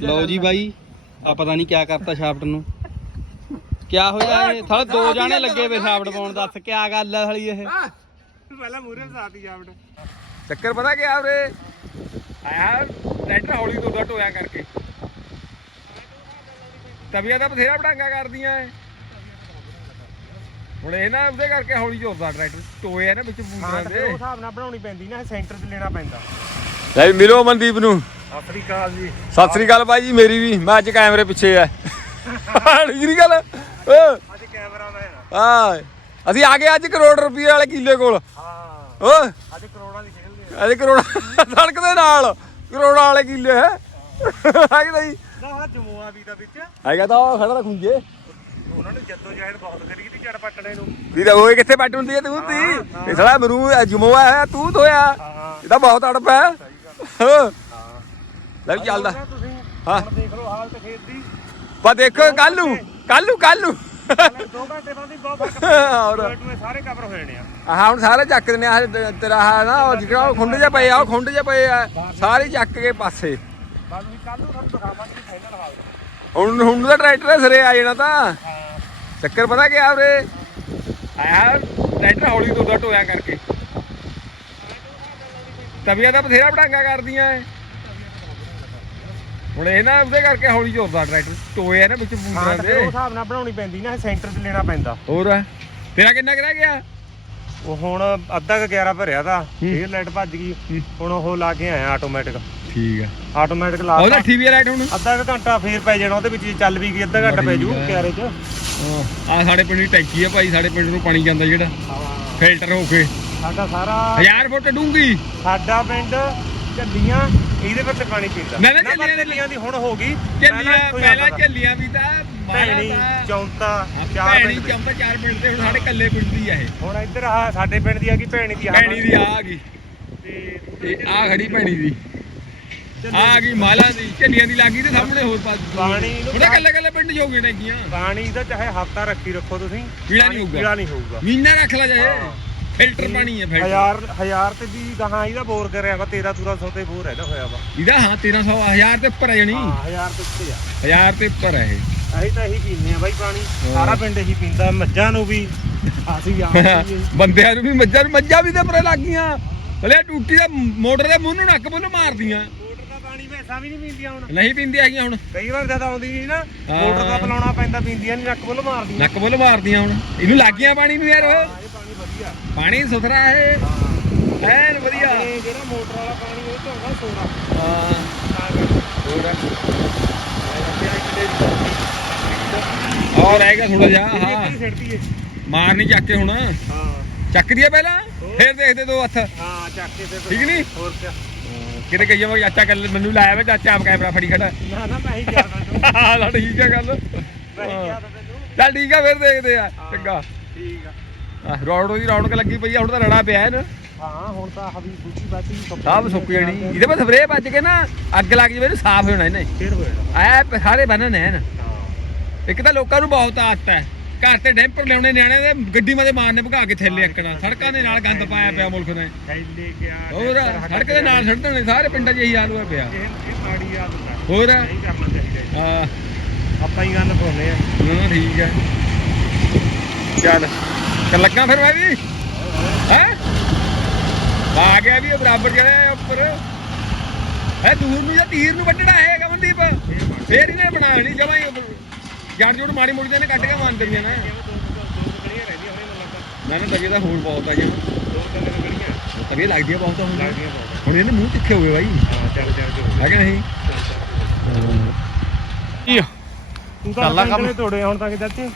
ਲਓ ਜੀ। ਬਾਈ ਆ ਪਤਾ ਨਹੀਂ ਕਿਆ ਕਰਤਾ ਸ਼ਾਫਟ ਨੂੰ। ਕਿਆ ਹੋਇਆ ਇਹ? ਸਾਲੇ ਦੋ ਜਾਣੇ ਲੱਗੇ ਵੇ ਸ਼ਾਫਟ ਪਾਉਣ ਦੱਸ ਕਿਆ ਗੱਲ ਆ ਸਾਲੀ ਇਹ? ਪਹਿਲਾਂ ਮੂਰੇ ਸਾਤੀ ਜਾਵੜ ਚੱਕਰ ਪਤਾ ਕੀ ਆ ਉਰੇ? ਆਇਆ ਟਰੈਕਟਰ ਹੌਲੀ ਤੋਂ ਦਾ ਟੋਇਆ ਕਰਕੇ। ਤਵੀਆਂ ਤਾਂ ਬਥੇਰਾ ਬੜਾਂਗਾ ਕਰਦੀਆਂ ਐ। ਹੁਣ ਇਹ ਨਾ ਉਹਦੇ ਕਰਕੇ ਹੌਲੀ ਝੋਰਦਾ ਟਰੈਕਟਰ ਟੋਏ ਆ ਨਾ ਵਿੱਚ ਹਾਂ ਬੂੰਦਾਂ ਤੇ ਉਹ ਹਿਸਾਬ ਨਾਲ ਬਣਾਉਣੀ ਪੈਂਦੀ ਨਾ ਸੈਂਟਰ 'ਚ ਲੈਣਾ ਪੈਂਦਾ। ਲੈ ਮਿਲੋ ਮਨਦੀਪ ਨੂੰ। ਸਤਿ ਸ੍ਰੀ ਅਕਾਲ ਜੀ। ਸਤਿ ਸ੍ਰੀ ਅਕਾਲ ਬਾਈ ਜੀ ਮੇਰੀ ਵੀ। ਮੈਂ ਅੱਜ ਕੈਮਰੇ ਪਿੱਛੇ ਆ। ਠੀਕ ਗੱਲ ਅੱਜ ਕੈਮਰਾ ਮੈਨ ਹਾਂ। ਅਸੀਂ ਆ ਗਏ ਅੱਜ ਕਰੋੜ ਰੁਪਏ ਵਾਲੇ ਕਿੱਲੇ ਕੋਲ। ਹਾਂ। ਓ ਅੱਜ ਕਰੋੜਾਂ ਦੀ ਖੇਡਦੇ ਆ ਇਹਦੇ ਕਰੋੜ ਸੜਕ ਦੇ ਨਾਲ। ਕਰੋੜਾਂ ਵਾਲੇ ਕਿੱਲੇ ਹੈ। ਹੈ ਕਿ ਨਹੀਂ? ਨਾ ਜਮੂਆ ਵੀ ਦਾ ਵਿੱਚ। ਹੈਗਾ ਤਾਂ ਉਹ ਖੜਾ ਖੁੰਝੇ। ਉਹਨਾਂ ਨੇ ਜੱਦੋ ਜਹਿਦ ਬਹੁਤ ਕਰੀ ਤੀ ਜੜ ਪੱਟਣੇ ਨੂੰ। ਵੀ ਤਾਂ ਉਹ ਕਿੱਥੇ ਬੈਠ ਹੁੰਦੀ ਹੈ ਤੂੰ ਤੀ ਇਹ ਸਾਲਾ ਮਰੂ ਜਮੋਆ ਹੈ ਤੂੰ ਧੋਇਆ। ਹਾਂ ਇਹ ਤਾਂ ਬਹੁਤ ਅੜਪ। ਹਾਂ। ਲੈ ਵੀ ਚੱਲਦਾ। ਹਾਂ। ਹੁਣ ਦੇਖ ਲਓ ਹਾਲਤ ਖੇਤ ਦੀ। ਪਾ ਦੇਖੋ ਕੱਲ ਨੂੰ ਕੱਲ ਨੂੰ ਕੱਲ ਨੂੰ। ਹਾਲੇ ਦੋ ਘੰਟੇ ਬਾਅਦ ਹੀ ਬਹੁਤ ਫ਼ਰਕ ਹੋਰ। ਪੈ ਟੂਏ ਸਾਰੇ ਕਵਰ ਹੋ ਜਾਣੇ ਆ। ਆਹ ਹੁਣ ਸਾਰੇ ਚੱਕ ਦਿੰਦੇ ਆ ਆਹ ਤੇਰਾ ਆਹ ਨਾ ਉਹ ਜਿਹੜਾ ਉਹ ਖੁੰਡ ਜੇ ਪਏ ਆ ਉਹ ਖੁੰਡ ਜੇ ਪਏ ਆ ਸਾਰੇ ਚੱਕ ਕੇ ਪਾਸੇ। ਬਾਅਦ ਵੀ ਕੱਲ ਨੂੰ ਤੁਹਾਨੂੰ ਦਿਖਾਵਾਂਗੇ ਫਾਈਨਲ ਹਾਲ ਹੁਣ ਹੁਣ ਦਾ ਟਰੈਕਟਰ ਸਿਰੇ ਆ ਜਾਣਾ ਤਾਂ। ਹਾਂ। ਚੱਕਰ ਪਤਾ ਕੀ ਆ ਉਰੇ ਆਇਆ ਟਰੈਕਟਰ ਹੌਲੀ ਤੋਂ ਟੋਇਆ ਕਰਕੇ। ਤਵੀਆਂ ਤਾਂ ਬਥੇਰਾ ਬੜਾਂਗਾ ਕਰਦੀਆਂ ਐ। ਹੁਣ ਇਹ ਨਾ ਉਹਦੇ ਕਰਕੇ ਹੌਲੀ ਝੋਰਦਾ ਟਰੈਕਟਰ ਟੋਏ ਆ ਨਾ ਵਿੱਚ ਹਾਂ ਬੂੰਦਾਂ ਤੇ ਫਿਰ ਉਹ ਦੇ ਹਿਸਾਬ ਨਾਲ ਬਣਾਉਣੀ ਪੈਂਦੀ ਨਾ ਸੈਂਟਰ 'ਚ ਲੈਣਾ ਪੈਂਦਾ। ਹੋਰ? ਤੇਰਾ ਕਿੰਨਾ ਕੁ ਰਹਿ ਗਿਆ? ਉਹ ਹੁਣ ਅੱਧਾ ਕ 11 ਭਰਿਆ ਤਾਂ ਫੇਰ ਲਾਈਟ ਭੱਜ ਗਈ। ਹੁਣ ਉਹ ਲਾ ਕੇ ਆਇਆ ਆਟੋਮੈਟਿਕ ਠੀਕ ਆ। ਆਟੋਮੈਟਿਕ ਲਾ ਉਹਦਾ ਤਾ। ਟੀਵੀ ਲਾਈਟ ਹੁਣ? ਅੱਧਾ ਕ ਘੰਟਾ ਫੇਰ ਪੈ ਜਾਣਾ ਉਹਦੇ ਵਿੱਚ ਜੇ ਚੱਲ ਵੀ ਗਈ ਅੱਧਾ ਘੰਟਾ ਪੈ ਜੂ ਆ। ਕਿਆਰੇ 'ਚ ਆ ਸਾਡੇ ਪਿੰਡ ਦੀ ਟੈਂਕੀ ਆ ਭਾਈ ਸਾਡੇ ਪਿੰਡ ਨੂੰ ਪਾਣੀ ਜਾਂਦਾ ਜਿਹੜਾ। ਫਿਲਟਰ ਹੋ ਕੇ। ਸਾਡਾ ਸਾਰਾ 1000 ਫੁੱਟ ਡੂੰਗੀ ਸਾਡਾ ਪਿੰਡ ਝੱਲੀਆਂ ਇਹਦੇ ਵਿੱਚ ਪਾਣੀ ਪੀਂਦਾ ਮੈਂ ਨਾ ਪਰ ਝੱਲੀਆਂ ਦੇ- ਹੁਣ ਹੋ ਗਈ। ਹੀ ਪਹਿਲਾਂ ਝੱਲੀਆਂ ਵੀ ਤਾਂ ਭੈਣੀ ਚੌਂਤਾ ਚਾਰ ਭੈਣੀ ਪਿੰਡ ਦੇ। ਚੰਪਾ ਚਾਰ ਪਿੰਡ ਤੇ ਹੁਣ ਸਾਡੇ ਕੱਲੇ ਪਿੰਡ ਦੀ ਆ ਇਹ। ਹੁਣ ਇੱਧਰ ਆ ਸਾਡੇ ਪਿੰਡ ਦੀ ਆ ਗਈ ਭੈਣੀ ਦੀ ਆ ਭੈਣੀ ਦੀ ਆ ਗਈ। ਤੇ ਆ ਖੜੀ ਭੈਣੀ ਦੀ। ਆ ਗਈ ਮਾਲਾ ਦੀ। ਝੱਲੀਆਂ ਦੀ ਲੱਗੀ ਤੇ ਸਾਹਮਣੇ ਹੋਰ ਪਾਸ ਪਾਣੀ ਉਹਦੇ ਕੱਲੇ ਕੱਲੇ ਪਿੰਡ ਜੋਗੇ ਨੇ ਕੀਆਂ ਪਾਣੀ ਦਾ ਚਾਹੇ ਹਫਤਾ ਰੱਖੀ ਰੱਖੋ ਤੁਸੀਂ। ਨਹੀਂ ਹੋਊਗਾ। ਨਹੀਂ ਹੋਊਗਾ। ਮੀਨਾ ਰੱਖ ਲਾ ਜਾਏ। ਫਿਲਟਰ ਪਾਣੀ ਹੈ ਫਿਲਟਰ ਹਜ਼ਾਰ ਹਜ਼ਾਰ ਤੇ ਵੀ ਗਾਹਾਂ ਇਹਦਾ ਬੋਰ ਕਰਿਆ ਵਾ 13 1300 ਤੇ ਬੋਰ ਇਹਦਾ ਹੋਇਆ ਵਾ। ਇਹਦਾ ਹਾਂ 1300 1000 ਤੇ ਉੱਪਰ ਹੈ ਜਣੀ। ਹਾਂ ਹਜ਼ਾਰ ਤੇ ਉੱਤੇ ਆ। 1000 ਤੇ ਉੱਪਰ ਹੈ ਇਹ। ਅਸੀਂ ਤਾਂ ਇਹੀ ਪੀਂਦੇ ਆ ਬਾਈ ਪਾਣੀ। ਸਾਰਾ ਪਿੰਡ ਇਹੀ ਪੀਂਦਾ ਮੱਝਾਂ ਨੂੰ ਵੀ। ਅਸੀਂ ਆਪ ਵੀ ਬੰਦਿਆਂ ਨੂੰ ਵੀ ਮੱਝਾਂ ਨੂੰ ਮੱਝਾਂ ਵੀ ਤੇ ਪਰੇ ਲੱਗ ਗਈਆਂ। ਹਲੇ ਟੂਟੀ ਦਾ ਮੋਟਰ ਦੇ ਮੂੰਹ ਨੂੰ ਨੱਕ ਬੁੱਲ ਮਾਰਦੀਆਂ। ਮੋਟਰ ਦਾ ਪਾਣੀ ਭੈਂਸਾਂ ਵੀ ਨਹੀਂ ਪੀਂਦੀਆਂ ਹੁਣ। ਨਹੀਂ ਪੀਂਦੇ ਹੈਗੀਆਂ ਹੁਣ। ਕਈ ਵਾਰ ਜਦ ਆਉਂਦੀ ਨਹੀਂ ਨਾ। ਮੋਟਰ ਦਾ ਬੁਲਾਉਣਾ ਪੈਂਦਾ ਪੀਂਦੀਆਂ ਨਹੀਂ ਨੱਕ ਬੁੱਲ ਮਾਰਦੀਆਂ। ਨੱਕ ਬੁੱਲ ਮਾਰਦੀਆਂ ਹੁਣ। ਇਹਨੂੰ ਲੱਗ ਗਿਆ ਪਾਣੀ ਨੂੰ ਯਾਰ। ਪਾਣੀ ਸੁਥਰਾ ਹੈ। ਹਾਂ। ਐਨ ਵਧੀਆ। ਜਿਹੜਾ ਮੋਟਰ ਵਾਲਾ ਪਾਣੀ ਉਹ ਹਾਂ ਤਾਂ ਕਰਕੇ ਹੋਰ ਮੈਂ ਕਿਹਾ ਇੱਕ ਦੇ ਔਰ ਰਹੇਗਾ ਥੋੜਾ ਜਿਹਾ ਹਾਂ। ਹਾਂ ਛੱਡਦੀ ਏ ਮਾਰ ਨਹੀਂ ਚੱਕ ਕੇ ਹੁਣ। ਹਾਂ। ਚੱਕ ਦਈਏ ਪਹਿਲਾਂ? ਫੇਰ ਦੇਖਦੇ ਦੋ ਹੱਥ। ਹਾਂ ਚੱਕ ਕੇ ਤੇ ਠੀਕ ਨੀ? ਹੋਰ ਕਿਆ। ਕਿਤੇ ਕਹੀਏ ਮੈਂ ਚਾਚਾ ਕੱਲ ਮੈਨੂੰ ਲਾਇਆ ਵਾ ਚਾਚਾ ਆਪ ਕੈਮਰਾ ਫੜੀ ਖੜਾ। ਨਾ ਨਾ ਮੈਂ ਹੀ ਕਰਦਾ ਹਾਂ ਠੀਕ ਆ ਗੱਲ। ਮੈਂ ਹੀ ਚੱਲ ਠੀਕ ਆ ਫਿਰ ਦੇਖਦੇ ਆ। ਚੰਗਾ। ਠੀਕ ਆ। ਆਹ, ਰੌਣਕ ਦੀ ਰੌਣਕ ਲੱਗੀ ਪਈ ਆ ਹੁਣ ਤਾਂ ਰੜਾ ਪਿਆ ਹੈ ਨਾ ਹਾਂ ਹੁਣ ਤਾਂ ਹਵੀ ਬੂਟੀ ਬਾਤੀ ਸਭ ਸੁੱਕ ਜਾਣੀ। ਇਹਦੇ ਵਿੱਚ ਸਪਰੇਅ ਵੱਜ ਕੇ ਨਾ ਅੱਗ ਲੱਗ ਜਾਵੇ ਇਹਨੂੰ ਸਾਫ਼ ਹੋ ਜਾਣਾ ਇਹਨੇ। ਫੇਰ ਹੋਏਗਾ ਐ ਸਾਰੇ ਬੰਨਣ ਹਾਂ। ਇੱਕ ਤਾਂ ਲੋਕਾਂ ਨੂੰ ਬਹੁਤ ਆਦਤ ਹੈ। ਘਰ ਤੇ ਡੈਂਪਰ ਲਿਆਉਣੇ ਨਿਆਣੇ ਦੇ ਗੱਡੀ ਮਦੇ ਮਾਰਨੇ ਭਗਾ ਕੇ ਥੱਲੇ ਅੱਕਣਾ। ਸੜਕਾਂ ਦੇ ਨਾਲ ਗੰਦ ਪਾਇਆ ਪਿਆ ਮੁਲਕ ਨੇ। ਥੈਲੇ ਗਿਆ ਹੋਰ ਸੜਕ ਦੇ ਨਾਲ ਛੱਡ ਦੇਣੇ ਸਾਰੇ ਪਿੰਡਾਂ 'ਚ ਇਹੀ ਹਾਲ ਹੋਇਆ ਪਿਆ। ਹੈ ਹੋਰ? ਆਪਾਂ ਹੀ ਗੰਦ ਪਾਉਂਦੇ ਆ। ਨਾ ਠੀਕ ਹੈ। ਚੱਲ। ਕਰ ਲੱਗਾ ਫਿਰ ਮੈਂ ਵੀ। ਹੈ? ਆ ਗਿਆ ਵੀ ਇਹ ਬਰਾਬਰ ਜਿਹੜਾ ਉੱਪਰ। ਹੈ ਦੂਰ ਨੂੰ ਜਾਂ ਤੀਰ ਨੂੰ ਵੱਢਣਾ ਹੈ ਕਮਨਦੀਪ ਫੇਰ ਇਹਨੇ ਬਣਾਇਆ ਨਹੀਂ ਜਮਾਂ ਹੀ ਜੜ ਜੁੜ ਮਾੜੀ ਮੋੜੀ ਜਿਹਨੇ ਕੱਢ ਕੇ ਮੰਨ ਦਿੰਦੀਆਂ ਨਾ। ਦੋ ਦੋ ਲੱਗਦਾ ਨਾ ਨਾ ਤਵੀਏ ਦਾ ਹੋਰ ਬਹੁਤ ਆ ਜਮਾ ਦੋ ਤਿੰਨ ਗੜੀਆਂ ਤਵੀਏ ਲੱਗਦੀਆਂ ਬਹੁਤ ਆ ਹੁਣ। ਹੁਣ ਇਹਦੇ ਮੂੰਹ ਤਿੱਖੇ ਹੋ ਗਏ ਬਾਈ। ਹਾਂ ਚੱਲ ਚੱਲ ਹੈ ਕਿ ਨਹੀਂ ਕੀ ਤੂੰ ਆ ਤਾਂ ਕੰਮ। ਕੰਮ ਤੋੜੇ ਹੁਣ ਤੱਕ ਚਾਚੇ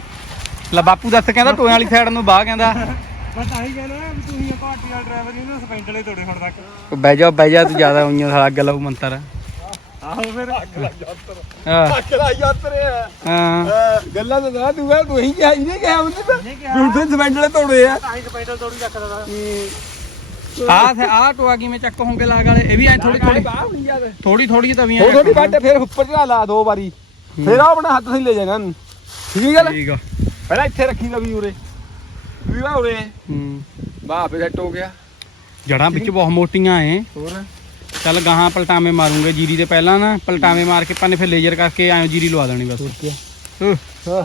ਲੈ ਬਾਪੂ ਦੱਸ ਕਹਿੰਦਾ ਟੋਏ ਵਾਲੀ ਸਾਈਡ ਨੂੰ ਬਾਹ ਕਹਿੰਦਾ। ਮੈਂ ਤਾਂ ਹੀ ਕਹਿੰਦਾ ਵੀ ਤੂੰ ਹੀ ਪਾਰਟੀ ਵਾਲਾ ਡਰਾਈਵਰ ਨਹੀਂ ਨਾ ਸਪੈਂਡ ਵਾਲੇ ਤੋੜੇ ਹੁਣ ਤੱਕ। ਬਹਿ ਜਾ ਬਹਿ ਜਾ ਤੂੰ ਜ਼ਿਆਦਾ ਉਈਆਂ ਸਾਲਾ ਅੱਗ ਲਾਉ ਮੰਤਰ। ਆਹੋ ਫਿਰ। ਹਾਂ। ਅਕਲਾ ਯਾਤਰੇ ਆ ਹਾਂ। ਗੱਲਾਂ ਤਾਂ ਨਾ ਤੂੰ ਤੂੰ ਹੀ ਕਿਹਾ ਇਹਨੇ ਕਿਹਾ ਉਹਨੇ ਤਾਂ। ਤੋੜੇ ਆ। ਤਾਂ ਹੀ ਤੋੜੀ ਰੱਖਦਾ ਟੋਆ ਕਿਵੇਂ ਚੱਕ ਹੋਣਗੇ ਲਾਗ ਵਾਲੇ? ਇਹ ਵੀ ਐ ਥੋੜੀ ਥੋੜੀ ਬਾਹ ਨਹੀਂ ਯਾਰ ਥੋੜੀ ਥੋੜੀ ਤਵੀਆਂ ਥੋੜੀ ਥੋੜੀ ਵੱਟ ਫਿਰ ਉੱਪਰ ਚੜਾ ਲਾ ਦੋ ਵਾਰੀ। ਫਿਰ ਆ ਆਪਣਾ ਹੱਥ ਲੈ ਜਾਣਾ ਇਹਨੂੰ। ਠੀਕ ਹੈ ਗੱਲ? ਠੀਕ ਆ। ਪਹਿਲਾਂ ਇੱਥੇ ਰੱਖੀ ਲਵੀ ਉਰੇ। ਵੀ ਵਾ ਉਰੇ। ਹੂੰ। ਵਾਹ ਫੇ ਸੈੱਟ ਹੋ ਗਿਆ। ਜੜਾਂ ਵਿੱਚ ਬਹੁਤ ਮੋਟੀਆਂ ਐ। ਹੋਰ? ਚੱਲ ਗਾਹਾਂ ਪਲਟਾਵੇਂ ਮਾਰੂੰਗੇ। ਜੀਰੀ ਦੇ ਪਹਿਲਾਂ ਨਾ ਪਲਟਾਵੇਂ ਮਾਰ ਕੇ ਆਪਾਂ ਨੇ ਫਿਰ ਲੇਜ਼ਰ ਕਰਕੇ ਐਂ ਜੀਰੀ ਲਵਾ ਦੇਣੀ ਬਸ। ਹਾਂ।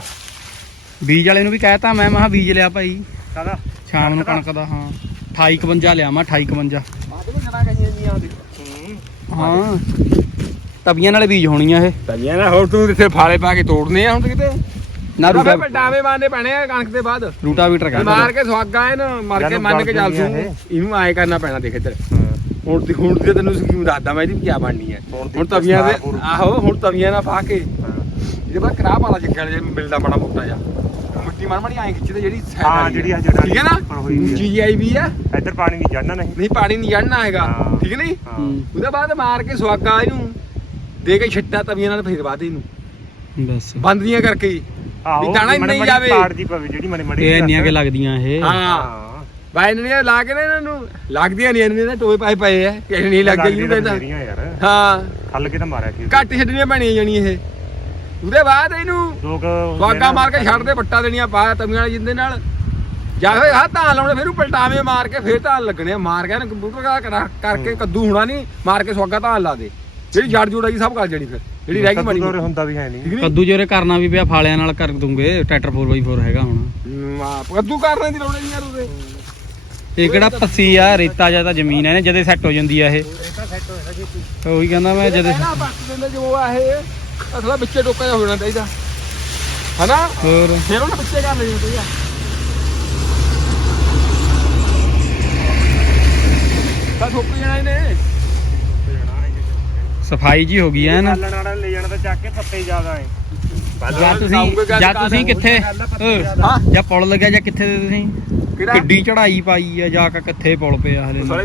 ਬੀਜ ਵਾਲੇ ਨੂੰ ਵੀ ਕਹਿਤਾ ਮੈਂ ਮਹਾ ਬੀਜ ਲਿਆ ਭਾਈ। ਸ਼ਾਮ ਨੂੰ ਕਣਕ ਦਾ ਹਾਂ। 2851 ਲਿਆ ਮੈਂ 2851 ਬਾਅਦ ਵਿੱਚ ਜਣਾ ਗਈਆਂ ਜੀਆਂ ਦੇ ਹੂੰ। ਹਾਂ। ਤਵੀਆਂ ਨਾਲੇ ਬੀਜ ਹੋਣੀਆਂ ਇਹ। ਤਲੀਆਂ ਨਾ ਹੋਰ ਤੂੰ ਇੱਥੇ ਫਾਲੇ ਪਾ ਕੇ ਤੋੜਨੇ ਆ ਹੁਣ ਕਿਤੇ? ਨਾ ਰੂਟਾ ਪਟਾਵੇ ਮਾਰਨੇ ਪੈਣੇ ਆ ਕਣਕ ਦੇ ਬਾਅਦ। ਰੂਟਾ ਵੀਟਰ ਕਰ। ਮਾਰ ਕੇ ਸੁਹਾਗਾ ਇਹਨੂੰ ਮਾਰ ਕੇ ਮੰਨ ਕੇ ਚੱਲ ਜਾਂਦੀਆਂ ਇਹਨੂੰ ਐ ਕਰਨਾ ਪੈਣਾ ਦੇਖ ਇੱਧਰ। ਹਾਂ। ਹੁਣ ਤੇ ਹੁਣ ਤੇ ਤੈਨੂੰ ਸਕੀਮ ਦੱਸਦਾ ਮੈਂ ਇਹਦੀ ਕੀ ਬਣਨੀ ਹੈ। ਹੁਣ ਦੀ ਤਵੀਆਂ ਦੇ। ਆਹੋ ਹੁਣ ਤਵੀਆਂ ਨਾਲ ਪਾ ਕੇ। ਇਹਦੇ ਬਾਅਦ ਕਰਾਹ ਵਾਲਾ ਚੱਕਰ ਜੇ ਮਿਲਦਾ ਬੜਾ ਮੋਟਾ ਜਾ ਮਿੱਟੀ ਮਾਰ ਮਾਰੀ ਐਂ ਖਿੱਚਦੇ ਜਿਹੜੀ side ਹਾਂ, ਜਿਹੜੀ ਆ। ਜੜ੍ਹਾਂ ਠੀਕ ਹੈ ਨਾ? ਹੋਈ ਵੀ ਆ। ਇੱਧਰ ਪਾਣੀ ਨਹੀਂ ਚੜਨਾ ਨਹੀਂ। ਨਹੀਂ ਪਾਣੀ ਨਹੀਂ ਚੜਨਾ ਹੈਗਾ। ਠੀਕ ਨਹੀਂ? ਹਾਂ। ਉਹਦੇ ਬਾਅਦ ਮਾਰ ਕੇ ਸੁਹਾਗਾ ਇਹਨੂੰ। ਦੇ ਕੇ ਛੱਟਾ ਤਵੀਆਂ ਨਾਲ ਫੇਰ ਬਾਅਦ ਇਹਨੂੰ। ਬਸ। ਬੰਦਰੀਆਂ ਕਰਕੇ। ਵੀ ਦਾਣਾ ਹੀ ਮੜੀ- ਨਹੀਂ ਜਾਵੇ। ਪਾੜ ਦੀ ਪਵੇ ਜਿਹੜੀ ਮੜੀ ਮੜੀ ਇਹ ਇੰਨੀਆਂ ਕਿ ਲੱਗਦੀਆਂ ਇਹ। ਹਾਂ। ਬਾਈ ਇਹਨੇ ਲਾ ਕੇ ਨਾ ਇਹਨਾਂ ਨੂੰ। ਲੱਗਦੀਆਂ ਨਹੀਂ ਇਹਨਾਂ ਦੇ ਟੋਏ ਪਾਏ ਪਏ ਆ। ਕਿਸੇ ਨਹੀਂ ਲੱਗ ਗਈ ਤਾਂ। ਯਾਰ। ਹਾਂ। ਖੱਲ ਕੇ ਤਾਂ ਮਾਰਿਆ ਸੀ। ਘੱਟ ਛੱਡਣੀਆਂ ਪੈਣੀਆਂ ਜਾਣੀ ਇਹ। ਉਹਦੇ ਬਾਅਦ ਇਹਨੂੰ ਲੋਕ ਸਵਾਗਾ ਮਾਰ ਕੇ ਛੱਡ ਦੇ ਬੱਟਾ ਦੇਣੀਆਂ ਪਾ ਵਾਲੀ ਜਿੰਦੇ ਨਾਲ। ਜਾ ਹੋਏ ਹਾਂ ਤਾਂ ਲਾਉਣੇ ਫਿਰ ਉਹ ਪਲਟਾਵੇਂ ਮਾਰ ਕੇ ਫਿਰ ਤਾਂ ਲੱਗਣੇ ਆ। ਮਾਰ ਕੇ ਨਾ ਕੰਪਿਊਟਰ ਕਾ ਕਰਾ- ਕਰਕੇ ਕੱਦੂ ਹੋਣਾ ਨਹੀਂ ਮਾਰ ਕੇ ਸਵਾਗਾ ਤਾਂ ਲਾ ਦੇ। ਜਿਹੜੀ ਜੜ ਜੁੜਾਈ ਸਭ ਕਰ ਜਣੀ ਫਿਰ। ਜਿਹੜੀ ਰਹਿ ਗਈ ਮਣੀ ਦੋਰੇ ਹੁੰਦਾ ਵੀ ਹੈ ਨਹੀਂ। ਠੀਕ ਨਹੀਂ? ਕੱਦੂ ਜੋਰੇ ਕਰਨਾ ਵੀ ਪਿਆ ਫਾਲਿਆਂ ਨਾਲ ਕਰ ਦੂੰਗੇ ਟਰੈਕਟਰ 4x4 ਹੈਗਾ ਹੁਣ। ਆ, ਕੱਦੂ ਕਰਨੇ ਦੀ ਲੋੜ ਨਹੀਂ ਯਾਰ ਉਹਦੇ। ਇਹ ਕਿਹੜਾ ਪੱਸੀ ਆ ਰੇਤਾ ਜਾਂ ਤਾਂ ਜ਼ਮੀਨ ਹੈ ਜਦੇ ਸੈੱਟ ਹੋ ਜਾਂਦੀ ਆ ਇਹ। ਇਹ ਤਾਂ ਸੈੱਟ ਹੋਇਆ ਜੀ ਉਹੀ ਕਹਿੰਦਾ ਮੈਂ ਜਦੇ ਪਹਿਲਾਂ ਬੱਟ ਦਿੰਦੇ ਜੋ ਆ ਇਹ। ਅਸਲਾ ਵਿੱਚੇ ਟੋਕਾ ਜਿਹਾ ਹੋ ਜਾਣਾ ਚਾਹੀਦਾ। ਹਨਾ? ਹੋਰ? ਫਿਰ ਉਹਨਾਂ ਬੱਚੇ ਕਰ ਲੈਣੇ ਚਾਹੀਦਾ ਤਾਂ ਠੋਕ ਜਾਣਾ ਇਹਨੇ। ਸਫ਼ਾਈ ਜੀ ਹੋ ਗਈ ਐ ਨਾ। ਚੱਲਣ ਵਾਲਾ ਲੈ ਜਾਣਾ ਤਾਂ ਚੱਕ ਕੇ ਪੱਤੇ ਜ਼ਿਆਦਾ ਏ ਜਾਂ ਤੁਸੀਂ ਜਾਂ ਤੁਸੀਂ ਕਿੱਥੇ ਹਾਂ। ਜਾਂ ਪੁਲ ਲੱਗਿਆ ਜਾਂ ਕਿੱਥੇ ਦੇ ਤੁਸੀਂ? ਕਿੱਡੀ ਚੜਾਈ ਪਾਈ ਆ ਜਾ ਕੇ ਕਿੱਥੇ ਪੁਲ ਪਿਆ ਹਲੇ ਸਾਲੇ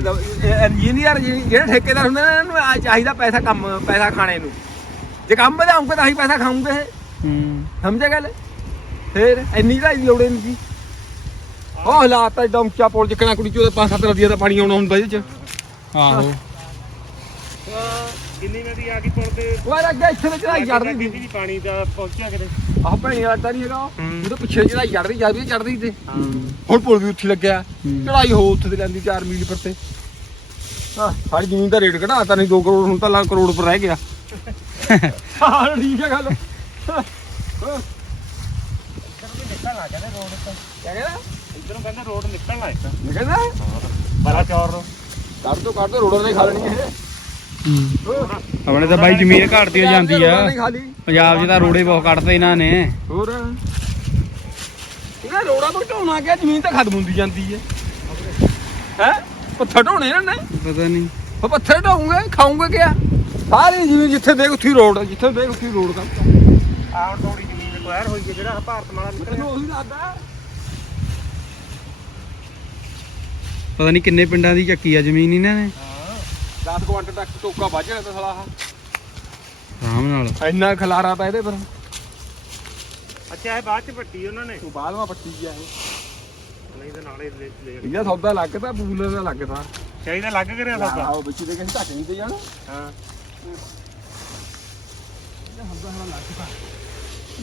ਇੰਜੀਨੀਅਰ ਜਿਹੜੇ ਠੇਕੇਦਾਰ ਹੁੰਦੇ ਨੇ ਇਹਨਾਂ ਨੂੰ ਆ ਚਾਹੀਦਾ ਪੈਸਾ ਕੰਮ ਪੈਸਾ ਖਾਣੇ ਨੂੰ। ਜੇ ਕੰਮ ਵਧਾਉਂਗੇ ਤਾਂ ਹੀ ਪੈਸਾ ਖਾਉਂਗੇ ਇਹ। ਹੂੰ। ਸਮਝਿਆ ਗੱਲ? ਫੇਰ ਇੰਨੀ ਤਾਂ ਲੋੜ ਨਹੀਂ ਸੀ ਉਹ ਹਾਲਾਤ ਐਡਾ ਉੱਚਾ ਪੁਲ ਜਿੱਕਣਾ ਕੁੜੀ ਚੋਂ ਪੰਜ ਸੱਤ ਰਦੀਆਂ ਦਾ ਪਾਣੀ ਆਉਣਾ ਹੁੰਦਾ ਇਹਦੇ ਚ। ਆਹੋ। ਕਿੰਨੀ ਨਦੀ ਆ ਗਈ ਪੁਲ ਤੇ? ਯਾਰ ਅੱਗੇ ਇੱਥੇ ਤੇ ਚੜਾਈ ਚੜਦੀ ਸੀ। ਕਿੰਨੀ ਪਾਣੀ ਦਾ ਪਹੁੰਚਿਆ ਕਿਤੇ। ਆਹ ਭੈਣੀ ਵਾਲਾ ਤਾਂ ਨਹੀਂ ਹੈਗਾ। ਉਹਦੇ ਪਿੱਛੇ ਚੜਾਈ ਚੜਦੀ ਜਾਂਦੀ ਚੜਦੀ ਤੇ। ਹੁਣ ਪੁਲ ਵੀ ਉੱਥੇ ਲੱਗਿਆ। ਚੜਾਈ ਹੋ ਉੱਥੇ ਤੇ ਲੈਂਦੀ 4 ਮੀਲ ਪਰ ਤੇ। ਹਾਂ ਸਾਡੀ ਜ਼ਮੀਨ ਦਾ ਰੇਟ ਘਟਾਤਾ ਨਹੀਂ 2 ਕਰੋੜ ਹੁਣ ਤਾਂ ਲੱਖ ਕਰੋੜ ਪਰ ਰਹਿ ਗਿਆ। ਹਾਂ ਠੀਕ ਹੈ ਗੱਲ। ਨਿਕਲਣਾ ਇਧਰੋਂ ਕਹਿੰਦੇ ਰੋਡ ਨਿਕਲਣਾ ਇੱਕ। ਕਹਿੰਦਾ ਬੜਾ ਚੌਰ। ਕੱਢ ਦੋ ਕੱਢ ਦੋ ਰੋਡਾਂ ਨੇ ਖਾ ਲੈਣੀ ਇਹ ਆਪਣੇ ਤਾਂ ਬਾਈ ਜ਼ਮੀਨ ਘਟਦੀ ਹੋ ਜਾਂਦੀ ਆ। ਪੰਜਾਬ 'ਚ ਤਾਂ ਰੋੜੇ ਬਹੁਤ ਕੱਢਦੇ ਇਹਨਾਂ ਨੇ। ਹੋਰ? ਇਹਨਾਂ ਰੋੜਾ ਤੋਂ ਢੋਣਾ ਗਿਆ ਜ਼ਮੀਨ ਤਾਂ ਖਤਮ ਹੁੰਦੀ ਜਾਂਦੀ ਹੈ ਹੈ? ਪੱਥਰ ਢੋਣੇ ਨਾ? ਨਹੀਂ ਪਤਾ ਨਹੀਂ। ਉਹ ਪੱਥਰ ਢਾਉਂਗੇ ਖਾਉਂਗੇ ਕਿਆ? ਸਾਰੀ ਜ਼ਮੀਨ ਜਿੱਥੇ ਦੇਖ ਉੱਥੇ ਰੋਡ ਜਿੱਥੇ ਦੇਖ ਉੱਥੇ ਰੋਡ ਕਰਤਾ ਆ। ਹੁਣ ਥੋੜੀ ਜ਼ਮੀਨ ਕੋਇਰ ਹੋਈ ਹੈ ਜਿਹੜਾ ਭਾਰਤ ਮਾਲਾ ਨਿਕਲਿਆ। ਉਹੀ ਦੱਸਦਾ ਪਤਾ ਨਹੀਂ ਕਿੰਨੇ ਪਿੰਡਾਂ ਦੀ ਚੱਕੀ ਆ ਜ਼ਮੀਨ ਇਹਨਾਂ ਨੇ। 10 ਕੁਆਂਟਲ ਤੱਕ ਟੋਕਾ ਵੱਜ ਜਾਣਾ ਤਾਂ ਸਾਲਾ ਆਰਾਮ ਨਾਲ। ਆਹ ਇੰਨਾ ਖਲਾਰਾ ਤਾਂ ਇਹਦੇ ਪਰ ਅੱਛਾ ਇਹ ਬਾਅਦ ਚ ਪੱਟੀ ਉਹਨਾਂ ਨੇ? ਤੂੰ ਬਾਅਦ ਮਾ ਪੱਟੀ ਗਿਆ ਇਹ। ਨਹੀਂ ਤਾਂ ਨਾਲੇ ਲੈ ਲੈ ਜਾਣੀ। ਇਹਦਾ ਸੌਦਾ ਲੱਗਦਾ ਬੂਲੇ ਦਾ ਲੱਗਦਾ ਚਾਹੀਦਾ ਲੱਗ ਕਰਿਆ ਸੌਦਾ? ਆਹੋ ਵਿੱਚ ਦੇ ਕਿਸੇ ਧੱਕੇ ਨਹੀਂ ਤੇ ਜਾਣਾ। ਹਾਂ।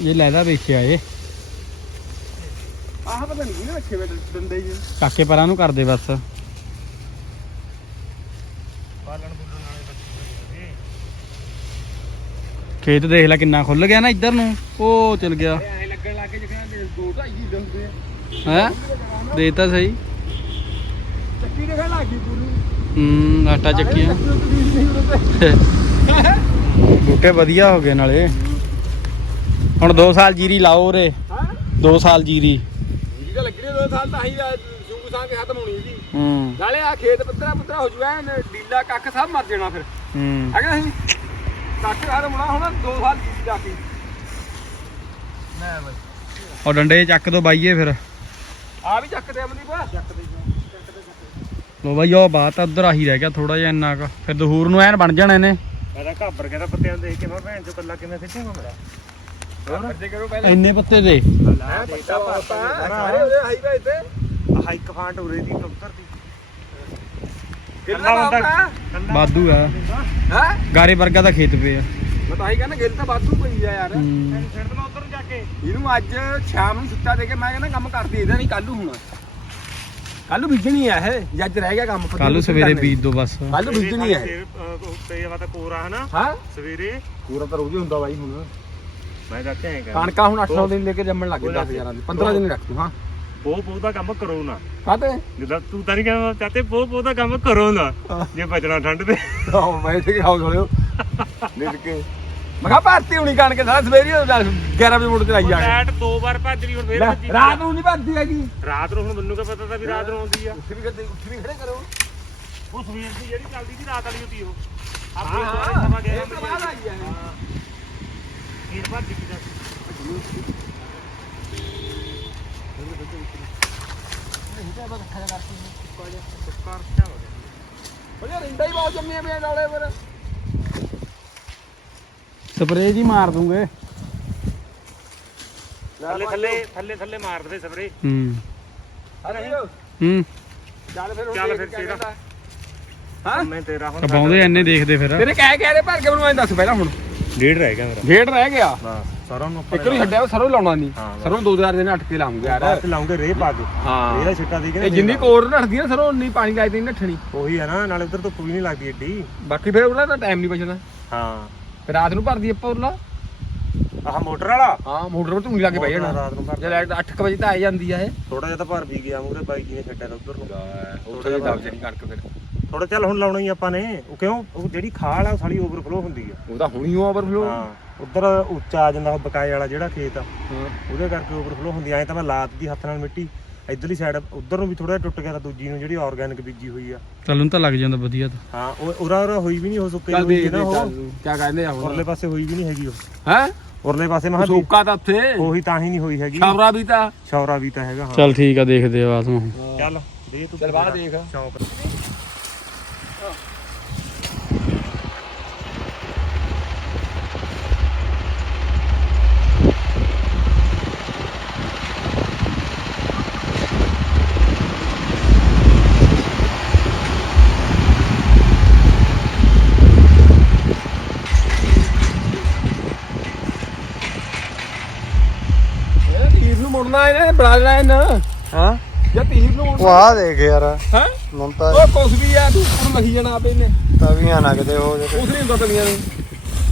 ਇਹ ਲੈਦਾ ਵੇਚਿਆ ਏ ਆਹ ਪਤਾ ਨਹੀਂ ਕਿਹਨੇ ਰੱਖੇ ਵੇ ਡੰਡੇ ਜੀ ਕਾਕੇ ਪਰਾਂ ਨੂੰ ਕਰਦੇ ਬਸ ਬਾਲਣ ਬੁੱਲਣ ਨਾਲੇ ਬੱਚੇ ਖੇਤ ਦੇਖ ਲੈ ਕਿੰਨਾ ਖੁੱਲ ਗਿਆ ਨਾ ਇੱਧਰ ਨੂੰ। ਉਹ ਚਲ ਗਿਆ। ਐ ਲੱਗਣ ਲੱਗ ਕੇ ਜਿਵੇਂ ਦੋ ਢਾਈ ਕਿਲੋ ਹੁੰਦੇ ਆ। ਹੈ? ਦੇਤਾ ਸਹੀ। ਚੱਕੀ ਦੇ ਲੱਗ ਗਈ ਪੂਰੀ। ਹੂੰ ਆਟਾ ਚੱਕੀਆਂ। ਬੂਟੇ ਵਧੀਆ ਹੋ ਗਏ ਨਾਲੇ। ਹੁਣ 2 ਸਾਲ ਜੀਰੀ ਲਾਓ ਰੇ ਹਾਂ? 2 ਸਾਲ ਜੀਰੀ। ਇਹ ਤਾਂ ਲੱਗੀ ਦੋ ਸਾਲ ਤਾਂ ਹੀ ਸ਼ੁਰੂ ਸਾਂ ਕੇ ਖਤਮ ਹੋਣੀ ਸੀ ਹੂੰ। ਨਾਲੇ ਆ ਖੇਤ ਪੱਤਰਾ ਪੁੱਤਰਾ ਹੋ ਜੂਗਾ ਡੀਲਾ ਕੱਖ ਸਭ ਮਰ ਜਾਣਾ ਫਿਰ। ਹੂੰ। ਹੈਗਾ ਨਹੀਂ ਕੱਖ ਖਤਮ ਹੋਣਾ ਹੁਣ 2 ਸਾਲ ਜੀ ਜਾ ਕੇ ਮੈਂ ਬਈ। ਉਹ ਡੰਡੇ ਚੱਕ ਦੋ ਬਾਈਏ ਫਿਰ। ਆ ਵੀ ਚੱਕਦੇ ਆ ਮਨੀਪਾ ਚੱਕਦੇ ਲੋ ਬਾਈ ਉਹ ਬਾਤ ਉਧਰ ਆਹੀ ਰਹਿ ਗਿਆ ਥੋੜਾ ਜਿਹਾ ਇੰਨਾ ਕੁ। ਫਿਰ ਦਹੂਰ ਨੂੰ ਐਨ ਬਣ ਜਾਣਾ ਇਹਨੇ। ਮੈਂ ਤਾਂ ਘਾਬਰ ਗਿਆ ਤਾਂ ਪੱਤਿਆਂ ਨੂੰ ਦੇਖ ਕੇ ਮੈਂ ਭੈਣ ਚੋ ਕੱਲਾ ਕਿਵੇਂ ਸਿੱਟੂਗਾ ਮੇਰਾ ਹੋਰ? ਬੱਚੇ ਕਰੋ ਪਹਿਲੇ। ਇੰਨੇ ਪੱਤੇ ਦੇ। ਹੈ ਪੱਤਾ ਪਾਤਾ ਸਾਰੇ ਉਹਦੇ ਹਾਈਵੇ ਤੇ। ਆਹ ਇੱਕ ਫਾਂਟ ਉਰੇ ਦੀ ਕਬੂਤਰ ਦੀ। ਕਿੰਨਾ ਵਾਧੂ ਆ। ਹੈ? ਗਾਰੇ ਵਰਗਾ ਦਾ ਖੇਤ ਪਿਆ ਮੈਂ ਤਾਂ ਹੀ ਕਹਿੰਦਾ ਗਿਲ ਤਾਂ ਵਾਧੂ ਪਈ ਆ ਯਾਰ। ਹੂੰ। ਛੱਡ ਦਵਾਂ ਉਧਰ ਜਾ ਕੇ। ਇਹਨੂੰ ਅੱਜ ਸ਼ਾਮ ਨੂੰ ਸੁੱਤਾ ਦੇ ਕੇ ਮੈਂ ਕਹਿੰਦਾ ਕੰਮ ਕਰਦੀ ਇਹਦਾ ਨਹੀਂ ਕੱਲ ਨੂੰ ਹੋਣਾ। ਕੱਲ ਨੂੰ ਬੀਜਣੀ ਆ ਇਹ ਜੱਜ ਰਹਿ ਗਿਆ ਕੰਮ ਕੱਲ ਸਵੇਰੇ ਬੀਜ ਦੋ ਬਸ। ਕੱਲ ਬੀਜਣੀ ਆ ਤੇ ਕੋਰਾ ਹਨਾ? ਹਾਂ? ਸਵੇਰੇ। ਪੂਰਾ ਤਾਂ ਰੋਜ਼ ਹੀ ਹੁੰਦਾ ਬਾਈ ਹੁਣ। ਮੈਂ ਕਰ ਕਣਕਾਂ ਹੁਣ 8-9 ਦਿਨ ਲੈ ਕੇ ਜੰਮਣ ਲੱਗ ਗਏ 10000 ਦੀ 15 ਦਿਨ ਰੱਖ ਤੂੰ ਹਾਂ। ਬਹੁਤ ਬਹੁਤ ਦਾ ਕੰਮ ਕਰੋ ਨਾ। ਕਾਤੇ ਜਿੱਦਾਂ ਤੂੰ ਤਾਂ ਨਹੀਂ ਕਹਿੰਦਾ ਚਾਤੇ ਬਹੁਤ ਬਹੁਤ ਦਾ ਕੰਮ ਕਰੋ ਨਾ। ਜੇ ਬਚਣਾ ਠੰਡ ਤੇ। ਆਹ ਮੈਂ ਤੇ ਖਾਉ ਥੋੜਿਓ ਨਿਰ ਕੇ। ਮੈਂ ਕਿਹਾ ਭਰਤੀ ਹੁਣੀ ਕਣਕ ਸਾਰਾ ਸਵੇਰੇ 11 ਵਜੇ ਮੁੜ ਕੇ ਆਈ ਜਾ ਲਾਈਟ ਦੋ ਵਾਰ ਭੱਜ ਗਈ ਹੁਣ ਫੇਰ ਭੱਜੀ। ਰਾਤ ਨੂੰ ਨਹੀਂ ਭਰਤੀ ਹੈਗੀ। ਰਾਤ ਨੂੰ ਹੁਣ ਮੈਨੂੰ ਕਿਆ ਪਤਾ ਤਾਂ ਵੀ ਰਾਤ ਨੂੰ ਆਉਂਦੀ ਆ। ਉੱਠ ਵੀ ਕਰਦੇ ਉੱਠ ਵੀ ਖੜੇ ਕਰੋ। ਉਹ ਸਵੇਰ ਦੀ ਜਿਹੜੀ ਚੱਲਦੀ ਸੀ ਰਾਤ ਵਾਲੀ ਹੁੰਦੀ ਉਹ। ਆਪਣੇ ਦੁਆਰੇ ਸਮਾਂ ਗਿਆ। ਇਹ ਤਾਂ ਬਾਅਦ ਆਈ ਹੈ। ਕੀੜ ਭੱਜ ਗਈ ਦੱਸ ਸੁੱਕਾ ਰੱਖਿਆ ਹੋ ਗਿਆ ਉਹ ਯਾਰ ਇੰਡਾ ਹੀ ਬਹੁਤ ਜੰਮੀਆਂ ਪਈਆਂ ਡੌਲੇ ਪਰ ਸਪਰੇਅ ਜੀ ਮਾਰ ਦੂੰਗੇ। ਥੱਲੇ ਥੱਲੇ ਥੱਲੇ ਥੱਲੇ ਮਾਰ ਦੇਵੇ ਸਪਰੇ ਹੂੰ। ਅਰੇ ਹੂੰ। ਚੱਲ ਫਿਰ ਚੱਲ ਫਿਰ। ਕਹਿੰਦਾ। ਹਾਂ? ਮੈਂ ਤੇਰਾ ਹੁਣ ਕਪਾਉਂਦੇ ਐਨੇ ਦੇਖਦੇ ਫਿਰ। ਤੇਰੇ ਕਹਿ ਕਹਿ ਰਹੇ ਭਰ ਕੇ ਮੈਨੂੰ ਐਂ ਦੱਸ ਪਹਿਲਾਂ ਹੁਣ। ਡੇਢ ਰਹਿ ਗਿਆ ਮੇਰਾ। ਗੇਟ ਰਹਿ ਗਿਆ? ਬਸ ਸਰੋਂ ਨੂੰ ਇੱਕ ਵਾਰੀ ਛੱਡਿਆ ਸਰੋਂ ਲਾਉਣਾ ਨਹੀਂ। ਹਾਂ। ਸਰੋਂ ਦੋ ਚਾਰ ਦਿਨ ਅਟਕੇ ਲਾਉਂਗੇ ਯਾਰ। ਬਾਅਦ ਲਾਉਂਗੇ ਰੇ ਪਾ ਕੇ ਹਾਂ। ਇਹਦਾ ਛਿੱਟਾ ਦੇ ਕੇ ਇਹ ਜਿੰਨੀ ਕੋਰ ਨੱਠਦੀ ਨਾ ਸਰੋਂ ਉਨੀ ਪਾਣੀ ਤੇ ਨਹੀਂ ਨੱਠਣੀ। ਉਹੀ ਆ ਨਾ ਨਾਲੇ ਉਧਰ ਧੁੱਪ ਵੀ ਨਹੀਂ ਲੱਗਦੀ ਏਡੀ। ਬਾਕੀ ਫਿਰ ਉਹਨਾਂ ਦਾ ਟਾਈਮ ਨਹੀਂ ਬਚਣਾ। ਹਾਂ। ਫਿਰ ਰਾਤ ਨੂੰ ਭਰਦੀ ਆਪਾਂ ਉਹਲਾ ਆਹ ਮੋਟਰ ਵਾਲਾ? ਹਾਂ ਮੋਟਰ ਪਰ ਧੂਣੀ ਲਾ ਕੇ ਬਹਿ ਜਾਣਾ। ਰਾਤ ਨੂੰ ਭਰ ਜੇ ਲਾਈਟ 8 ਵਜੇ ਤਾਂ ਆ ਜਾਂਦੀ ਆ ਇਹ। ਥੋੜਾ ਜਿਹਾ ਤਾਂ ਭਰ ਵੀ ਗਿਆ ਮੂਰੇ ਬਾਈ ਜੀ ਨੇ ਛੱਡਿਆ ਤਾਂ ਉਧਰ ਨੂੰ। ਉੱਥੇ ਹੀ ਦਬ ਜਣੀ ਕਣਕ ਫਿਰ। ਥੋੜਾ ਚੱਲ ਹੁਣ ਲਾਉਣਾ ਹੀ ਆਪਾਂ ਨੇ। ਉਹ ਕਿਉਂ? ਉਹ ਜਿਹੜੀ ਖਾਲ ਆ ਸਾਲੀ ਓਵਰਫਲੋ ਹੁੰਦੀ ਆ। ਉਹ ਤਾਂ ਹੁਣੀ ਓਵਰਫਲੋ ਹਾਂ। ਉਧਰ ਉੱਚਾ ਆ ਜਾਂਦਾ ਉਹ ਬਕਾਏ ਵਾਲਾ ਜਿਹੜਾ ਖੇਤ ਆ ਉਹਦੇ ਕਰਕੇ ਓਵਰਫਲੋ ਹੁੰਦੀ ਐ ਤਾਂ ਮੈਂ ਲਾਤ ਦੀ ਹੱਥ ਨਾਲ ਮਿੱਟੀ ਇਧਰਲੀ ਸਾਈਡ ਉਧਰ ਨੂੰ ਵੀ ਥੋੜਾ ਟੁੱਟ ਗਿਆ ਤਾਂ ਦੂਜੀ ਨੂੰ ਜਿਹੜੀ ਆਰਗੈਨਿਕ ਬੀਜੀ ਹੋਈ ਆ। ਚੱਲ ਨੂੰ ਤਾਂ ਲੱਗ ਜਾਂਦਾ ਵਧੀਆ ਤਾਂ। ਹਾਂ ਉਹ ਉਰਾ ਉਰਾ ਹੋਈ ਵੀ ਨਹੀਂ ਹੋ ਸੁੱਕੇ ਹੋਈ ਨਾ ਉਹ। ਕੀ ਕਹਿੰਦੇ ਆ ਹੁਣ। ਉਰਲੇ ਪਾਸੇ ਹੋਈ ਵੀ ਨਹੀਂ ਹੈਗੀ ਉਹ। ਹੈ? ਉਰਲੇ ਪਾਸੇ ਮੈਂ ਕਿਹਾ ਵੀ ਸੋਕਾ ਤਾਂ ਉੱਥੇ। ਉਹੀ ਤਾਂ ਹੀ ਨਹੀਂ ਹੋਈ ਹੈਗੀ। ਛਾਵਰਾ ਵੀ ਤਾਂ। ਸ਼ੌਰਾ ਵੀ ਤਾਂ ਹੈਗਾ ਹਾਂ। ਚੱਲ ਠੀਕ ਆ ਦੇਖਦੇ ਆ ਨੂੰ। ਚੱਲ ਦੇ ਤੂੰ ਚੱਲ ਬਾਹਰ ਦੇਖ। ਸ਼ੌਂਕ ਇਹ ਤੀਰ ਨੂੰ ਮੁੜਨਾ ਇਹਨੇ ਬਣਾ ਲੈਣਾ ਇਹਨਾਂ ਹਾਂ? ਜਾਂ ਤੀਰ ਨੂੰ ਉਹ ਆ ਦੇਖ ਯਾਰ। ਹੈ? ਹੁਣ ਤਾਂ ਉਹ ਕੁਛ ਵੀ ਆ ਤੂੰ ਉੱਪਰ ਲਹੀ ਜਾਣਾ ਆਪੇ ਨੇ ਤਵੀਆਂ ਨਾ ਕਿਤੇ ਹੋ ਜੇ ਕੁਛ ਨਹੀਂ ਹੁੰਦਾ ਤਵੀਆਂ ਨੂੰ।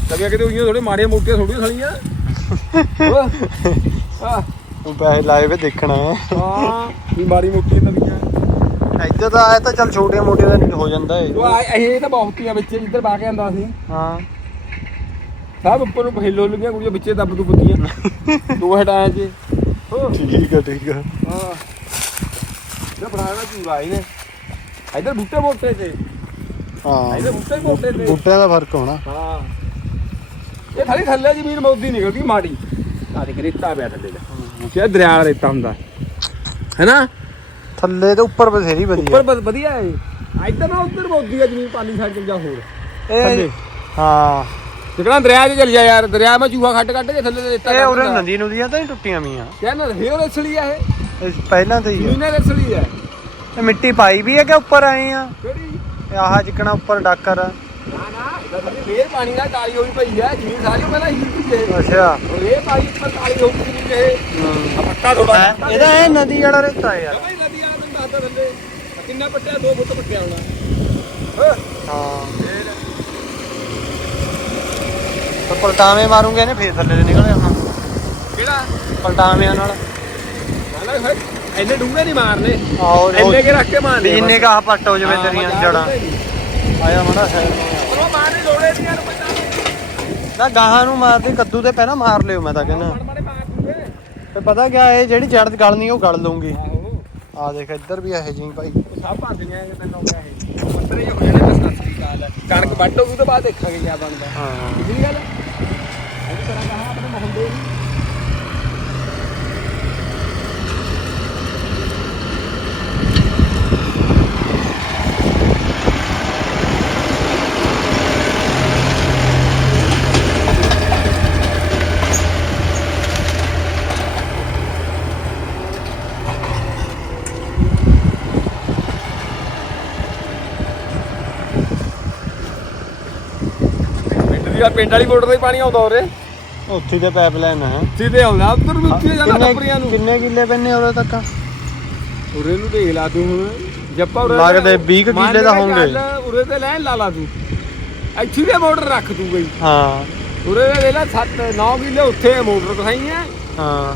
ਤਵੀਆਂ ਕਿਤੇ ਹੋਈਆਂ ਥੋੜੇ ਮਾੜੀਆਂ ਮੋਟੀਆਂ ਥੋੜੀਆਂ ਸਲੀਆਂ। ਹਾਂ ਤੂੰ ਪੈਸੇ ਲਾਏ ਵੇ ਦੇਖਣਾ। ਹੈ ਵੀ ਮਾੜੀ ਮੋਟੀ ਤਵੀਆਂ। ਇੱਧਰ ਤਾਂ ਆਇਆ ਤਾਂ ਚੱਲ ਛੋਟੀਆਂ ਮੋਟੀਆਂ ਦਾ ਨਹੀਂ ਹੋ ਜਾਂਦਾ ਏ ਉਹ ਇਹ ਤਾਂ ਬਹੁਤੀਆਂ ਵਿੱਚ ਜਿੱਧਰ ਪਾ ਕੇ ਆਂਦਾ ਸੀ। ਹਾਂ। ਸਭ ਉੱਪਰ ਨੂੰ ਪਹਿਲੋ ਲਗੀਆਂ ਕੁੜੀਆਂ ਵਿੱਚੇ ਦੱਬ ਦੂ ਬੁੱਤੀਆਂ ਦੋ ਹਟਾਇਆ ਜੇ। ਠੀਕ ਆ ਠੀਕ ਆ। ਹਾਂ। ਇਹ ਬਣਾਣਾ ਚੂੜਾ ਇਹਨੇ। ਇਧਰ ਬੂਟੇ ਮੋਟੇ ਤੇ। ਹਾਂ। ਇਧਰ ਬੂਟੇ ਮੋਟੇ ਤੇ। ਬੂਟਿਆਂ ਦਾ ਫ਼ਰਕ ਹੋਣਾ। ਹਾਂ। ਇਹ ਥਾਲੀ ਥੱਲੇ ਜ਼ਮੀਨ ਮੌਦੀ ਨਿਕਲਦੀ ਮਾੜੀ। ਆ ਦੇਖ ਰੇਤਾ ਪਿਆ ਥੱਲੇ ਦਾ। ਕਿਹਾ ਦਰਿਆ ਰੇਤਾ ਹੁੰਦਾ। ਹੈਨਾ? ਥੱਲੇ ਤੇ ਉੱਪਰ ਬਥੇਰੀ ਉੱਪਰ ਵਧੀਆ ਵਧ- ਵਧੀਆ ਹੈ ਇੱਧਰ ਨਾ ਉੱਧਰ ਮੌਦੀ ਆ ਜ਼ਮੀਨ ਸਾਈਡ ਚਲ ਜਾ ਹੋਰ। ਇਹ ਹਾਂ। ਜਿਕਣਾ ਦਰਿਆ 'ਚ ਚਲ ਜਾ ਯਾਰ ਦਰਿਆ ਮੈਂ ਚੂਹਾ ਕੱਟ ਕੱਟ ਕੇ ਥੱਲੇ ਦੇ ਰੇਤਾ ਇਹ ਉਰੇ ਨਦੀ ਨਦੀਆਂ ਤਾਂ ਨਹੀਂ ਟੁੱਟੀਆਂ ਮੀਆਂ। ਕਹਿੰਦਾ ਫੇਰ ਅਸਲੀ ਆ ਇਹ। ਪਹਿਲਾਂ ਤੇ ਹੀ ਆ। ਜ਼ਮੀਨਾਂ ਅਸਲੀ ਆ। ਇਹ ਮਿੱਟੀ ਪਾਈ ਵੀ ਹੈ ਕਿ ਉੱਪਰ ਆਏ ਆ? ਕਿਹੜੀ? ਆਹ ਜਿਕਣਾ ਉੱਪਰ ਡਾਕਰ ਆ। ਨਾ ਨਾ ਫੇਰ ਪਾਣੀ ਨਾਲ ਕਾਲੀ ਹੋਈ ਪਈ ਆ ਜ਼ਮੀਨ ਸਾਰੀ ਪਹਿਲਾਂ ਹੀ ਜੇ। ਅੱਛਾ। ਇਹ ਪਾਣੀ ਉੱਪਰ ਕਾਲੀ ਹੋ। ਗਈ ਨਹੀਂ ਇਹ ਪੱਟਾ ਥੋੜਾ ਇਹਦਾ ਇਹ ਨਦੀ ਵਾਲਾ ਰੇਤਾ ਯਾਰ। ਭਾਈ ਨਦੀ ਆ ਤੈਨੂੰ ਦੱਸਦਾ ਥੱਲੇ। ਕਿੰਨਾ ਪੱਟਿਆ? 2 ਫੁੱਟ ਪੱਟਿਆ ਹੋਣਾ। ਹਾਂ। ਤਾਂ ਪਲਟਾਵੇਂ ਮਾਰੂਗੇ ਇਹਨੇ ਫੇਰ ਥੱਲੇ ਤੇ ਨਿਕਲ ਜਾਣਾ। ਕਿਹੜਾ? ਪਲਟਾਵਿਆਂ ਨਾਲ। ਨਾ ਨਾ ਫਿਰ ਇੰਨੇ ਡੂੰਘੇ ਨਹੀਂ ਮਾਰਨੇ। ਆਓ ਇੰਨੇ ਕੇ ਰੱਖ ਕੇ ਮਾਰਨੇ ਵੀ ਜਿੰਨੇ ਕਾ ਪੱਟ ਹੋ ਜਾਵੇ ਤੇਰੀਆਂ ਜੜਾਂ। ਆਇਆ ਮੜਾ ਸਾਈਡ ਨੂੰ ਉਹ ਮਾਰਨੇ ਲੋੜੇ ਨਹੀਂ ਯਾਰ ਪਹਿਲਾਂ ਨਾ ਗਾਹਾਂ ਨੂੰ ਮਾਰਦੀ ਕੱਦੂ ਤੇ ਪਹਿਲਾਂ ਮਾਰ ਲਿਓ ਮੈਂ ਤਾਂ ਕਹਿੰਦਾ। ਤੇ ਪਤਾ ਕਿਆ ਇਹ ਜਿਹੜੀ ਜੜ ਗਲਣੀ ਉਹ ਗਲ ਲੂੰਗੀ ਆਹੋ। ਆ ਦੇਖ ਇੱਧਰ ਵੀ ਇਹੋ ਜਿਹੀ ਭਾਈ। ਉਹ ਸਭ ਭਾਂਦੀਆਂ ਕਿ ਤੈਨੂੰ ਹੋ ਗਿਆ ਇਹ ਮੰਤਰੇ ਹੋ ਜਾਣੇ ਬਸ ਸਤਿ ਸ੍ਰੀ ਅਕਾਲ ਕਣਕ ਵੱਢ ਹੋਊਗੀ ਤੋਂ ਬਾਅਦ ਦੇਖਾਂਗੇ ਕੀ ਬਣਦਾ। ਹਾਂ। ਕਿਹਦੀ ਗੱਲ? ਇਹ ਤਰ੍ਹਾਂ ਕਹਾ ਆਪਣੇ ਮੁਹੱਲੇ ਦੀ ਪਿੰਡ ਦੀ ਪਿੰਡ ਵਾਲੀ ਮੋਟਰ ਤੇ ਪਾਣੀ ਆਉਂਦਾ ਉਰੇ। ਉੱਥੇ ਤੇ ਪਾਈਪ ਲਾਈਨ ਹੈ ਸਿੱਧੇ ਆਉਂਦਾ ਉਧਰ ਵੀ ਉੱਥੇ ਜਾਂਦਾ ਕਿੰਨੇ ਟੱਪਰੀਆਂ ਨੂੰ। ਕਿੰਨੇ ਕਿੱਲੇ ਪੈਨੇ ਉਰੇ ਤੱਕ? ਉਰੇ ਨੂੰ ਦੇਖ ਲਾ ਤੂੰ ਹੁਣ। ਜੱਪਾ ਉਰੇ ਲੱਗਦੇ 20 ਕੁ ਮੰਨ ਕਿੱਲੇ ਕੇ ਹੋਣਗੇ। ਉਰੇ ਤੇ ਲੈਣ ਲਾ ਲਾ ਤੂੰ। ਇੱਥੇ ਦੇ ਮੋਟਰ ਰੱਖ ਤੂੰ ਗਈ ਹਾਂ। ਉਰੇ ਦੇ ਲੈ 7 9 ਕਿੱਲੇ ਉੱਥੇ ਮੋਟਰ ਕਸਾਈਆਂ ਹਾਂ।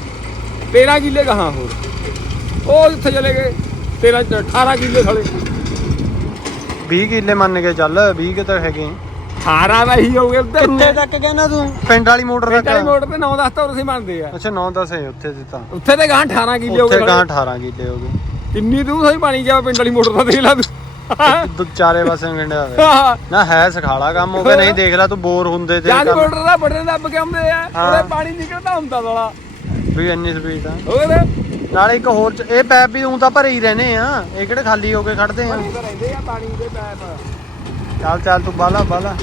13 ਕਿੱਲੇ ਕਹਾਂ ਹੋਰ। ਉਹ ਜਿੱਥੇ ਚਲੇ ਗਏ 13 18 ਕਿੱਲੇ ਥਲੇ 20 ਕਿੱਲੇ ਮੰਨ ਕੇ ਚੱਲ 20 ਕਿ ਤਾਂ ਹੈਗੇ। 18 ਦਾ ਹੀ ਹੋ ਗਿਆ ਉੱਧਰ ਕਿੱਥੇ ਤੱਕ ਕਹਿੰਦਾ ਤੂੰ? ਪਿੰਡ ਵਾਲੀ ਮੋਟਰ ਤੱਕ? ਮੋਟਰ ਤੇ 9 10 ਤਾਂ ਉਰੇ ਬਣਦੇ ਆ। ਅੱਛਾ 9 10 ਹੈ ਉੱਥੇ ਤੇ ਤਾਂ। ਉੱਥੇ ਤੇ ਗਾਂ 18 ਕਿੱਲੇ ਹੋ ਉੱਥੇ ਗਾਂ ਥਲੇ। 18 ਕਿੱਲੇ ਹੋ ਗਏ ਕਿੰਨੀ ਦੂਰ ਸਹੀ ਪਾਣੀ ਗਿਆ ਪਿੰਡ ਵਾਲੀ ਮੋਟਰ ਦਾ ਦੇਖ ਲਾ ਤੂੰ। ਦੂ ਚਾਰੇ ਪਾਸੇ ਗੰਡਿਆ ਹੋਇਆ ਨਾ ਹੈ ਸਖਾਲਾ ਕੰਮ ਹੋ ਗਿਆ ਨਹੀਂ ਦੇਖ ਲੈ ਤੂੰ ਬੋਰ ਹੁੰਦੇ ਤੇ ਜਾਂ ਕੱਲ੍ਹ ਮੋਟਰ ਦਾ ਬਟਨ ਦੱਬ ਕੇ ਆਉਂਦੇ ਆ। ਉਹਦੇ ਪਾਣੀ ਨਿਕਲਦਾ ਹੁੰਦਾ ਸਾਲਾ। ਵੀ ਇੰਨੀ ਸਪੀਡ ਆ। ਹੋਰ ਨਾਲੇ ਇੱਕ ਹੋਰ ਚ- ਇਹ ਪੈਪ ਵੀ ਉਂ ਤਾਂ ਭਰੇ ਹੀ ਰਹਨੇ ਆ। ਇਹ ਕਿਹੜੇ ਖਾਲੀ ਹੋ ਕੇ ਖੜਦੇ ਆ? ਪਾਣੀ ਤਾਂ ਰਹਿੰਦੇ ਆ ਪਾਣੀ ਦੇ ਪੈਪ। ਚੱਲ ਚੱਲ ਤੂੰ ਬਾਲਾ ਬਾਲਾ।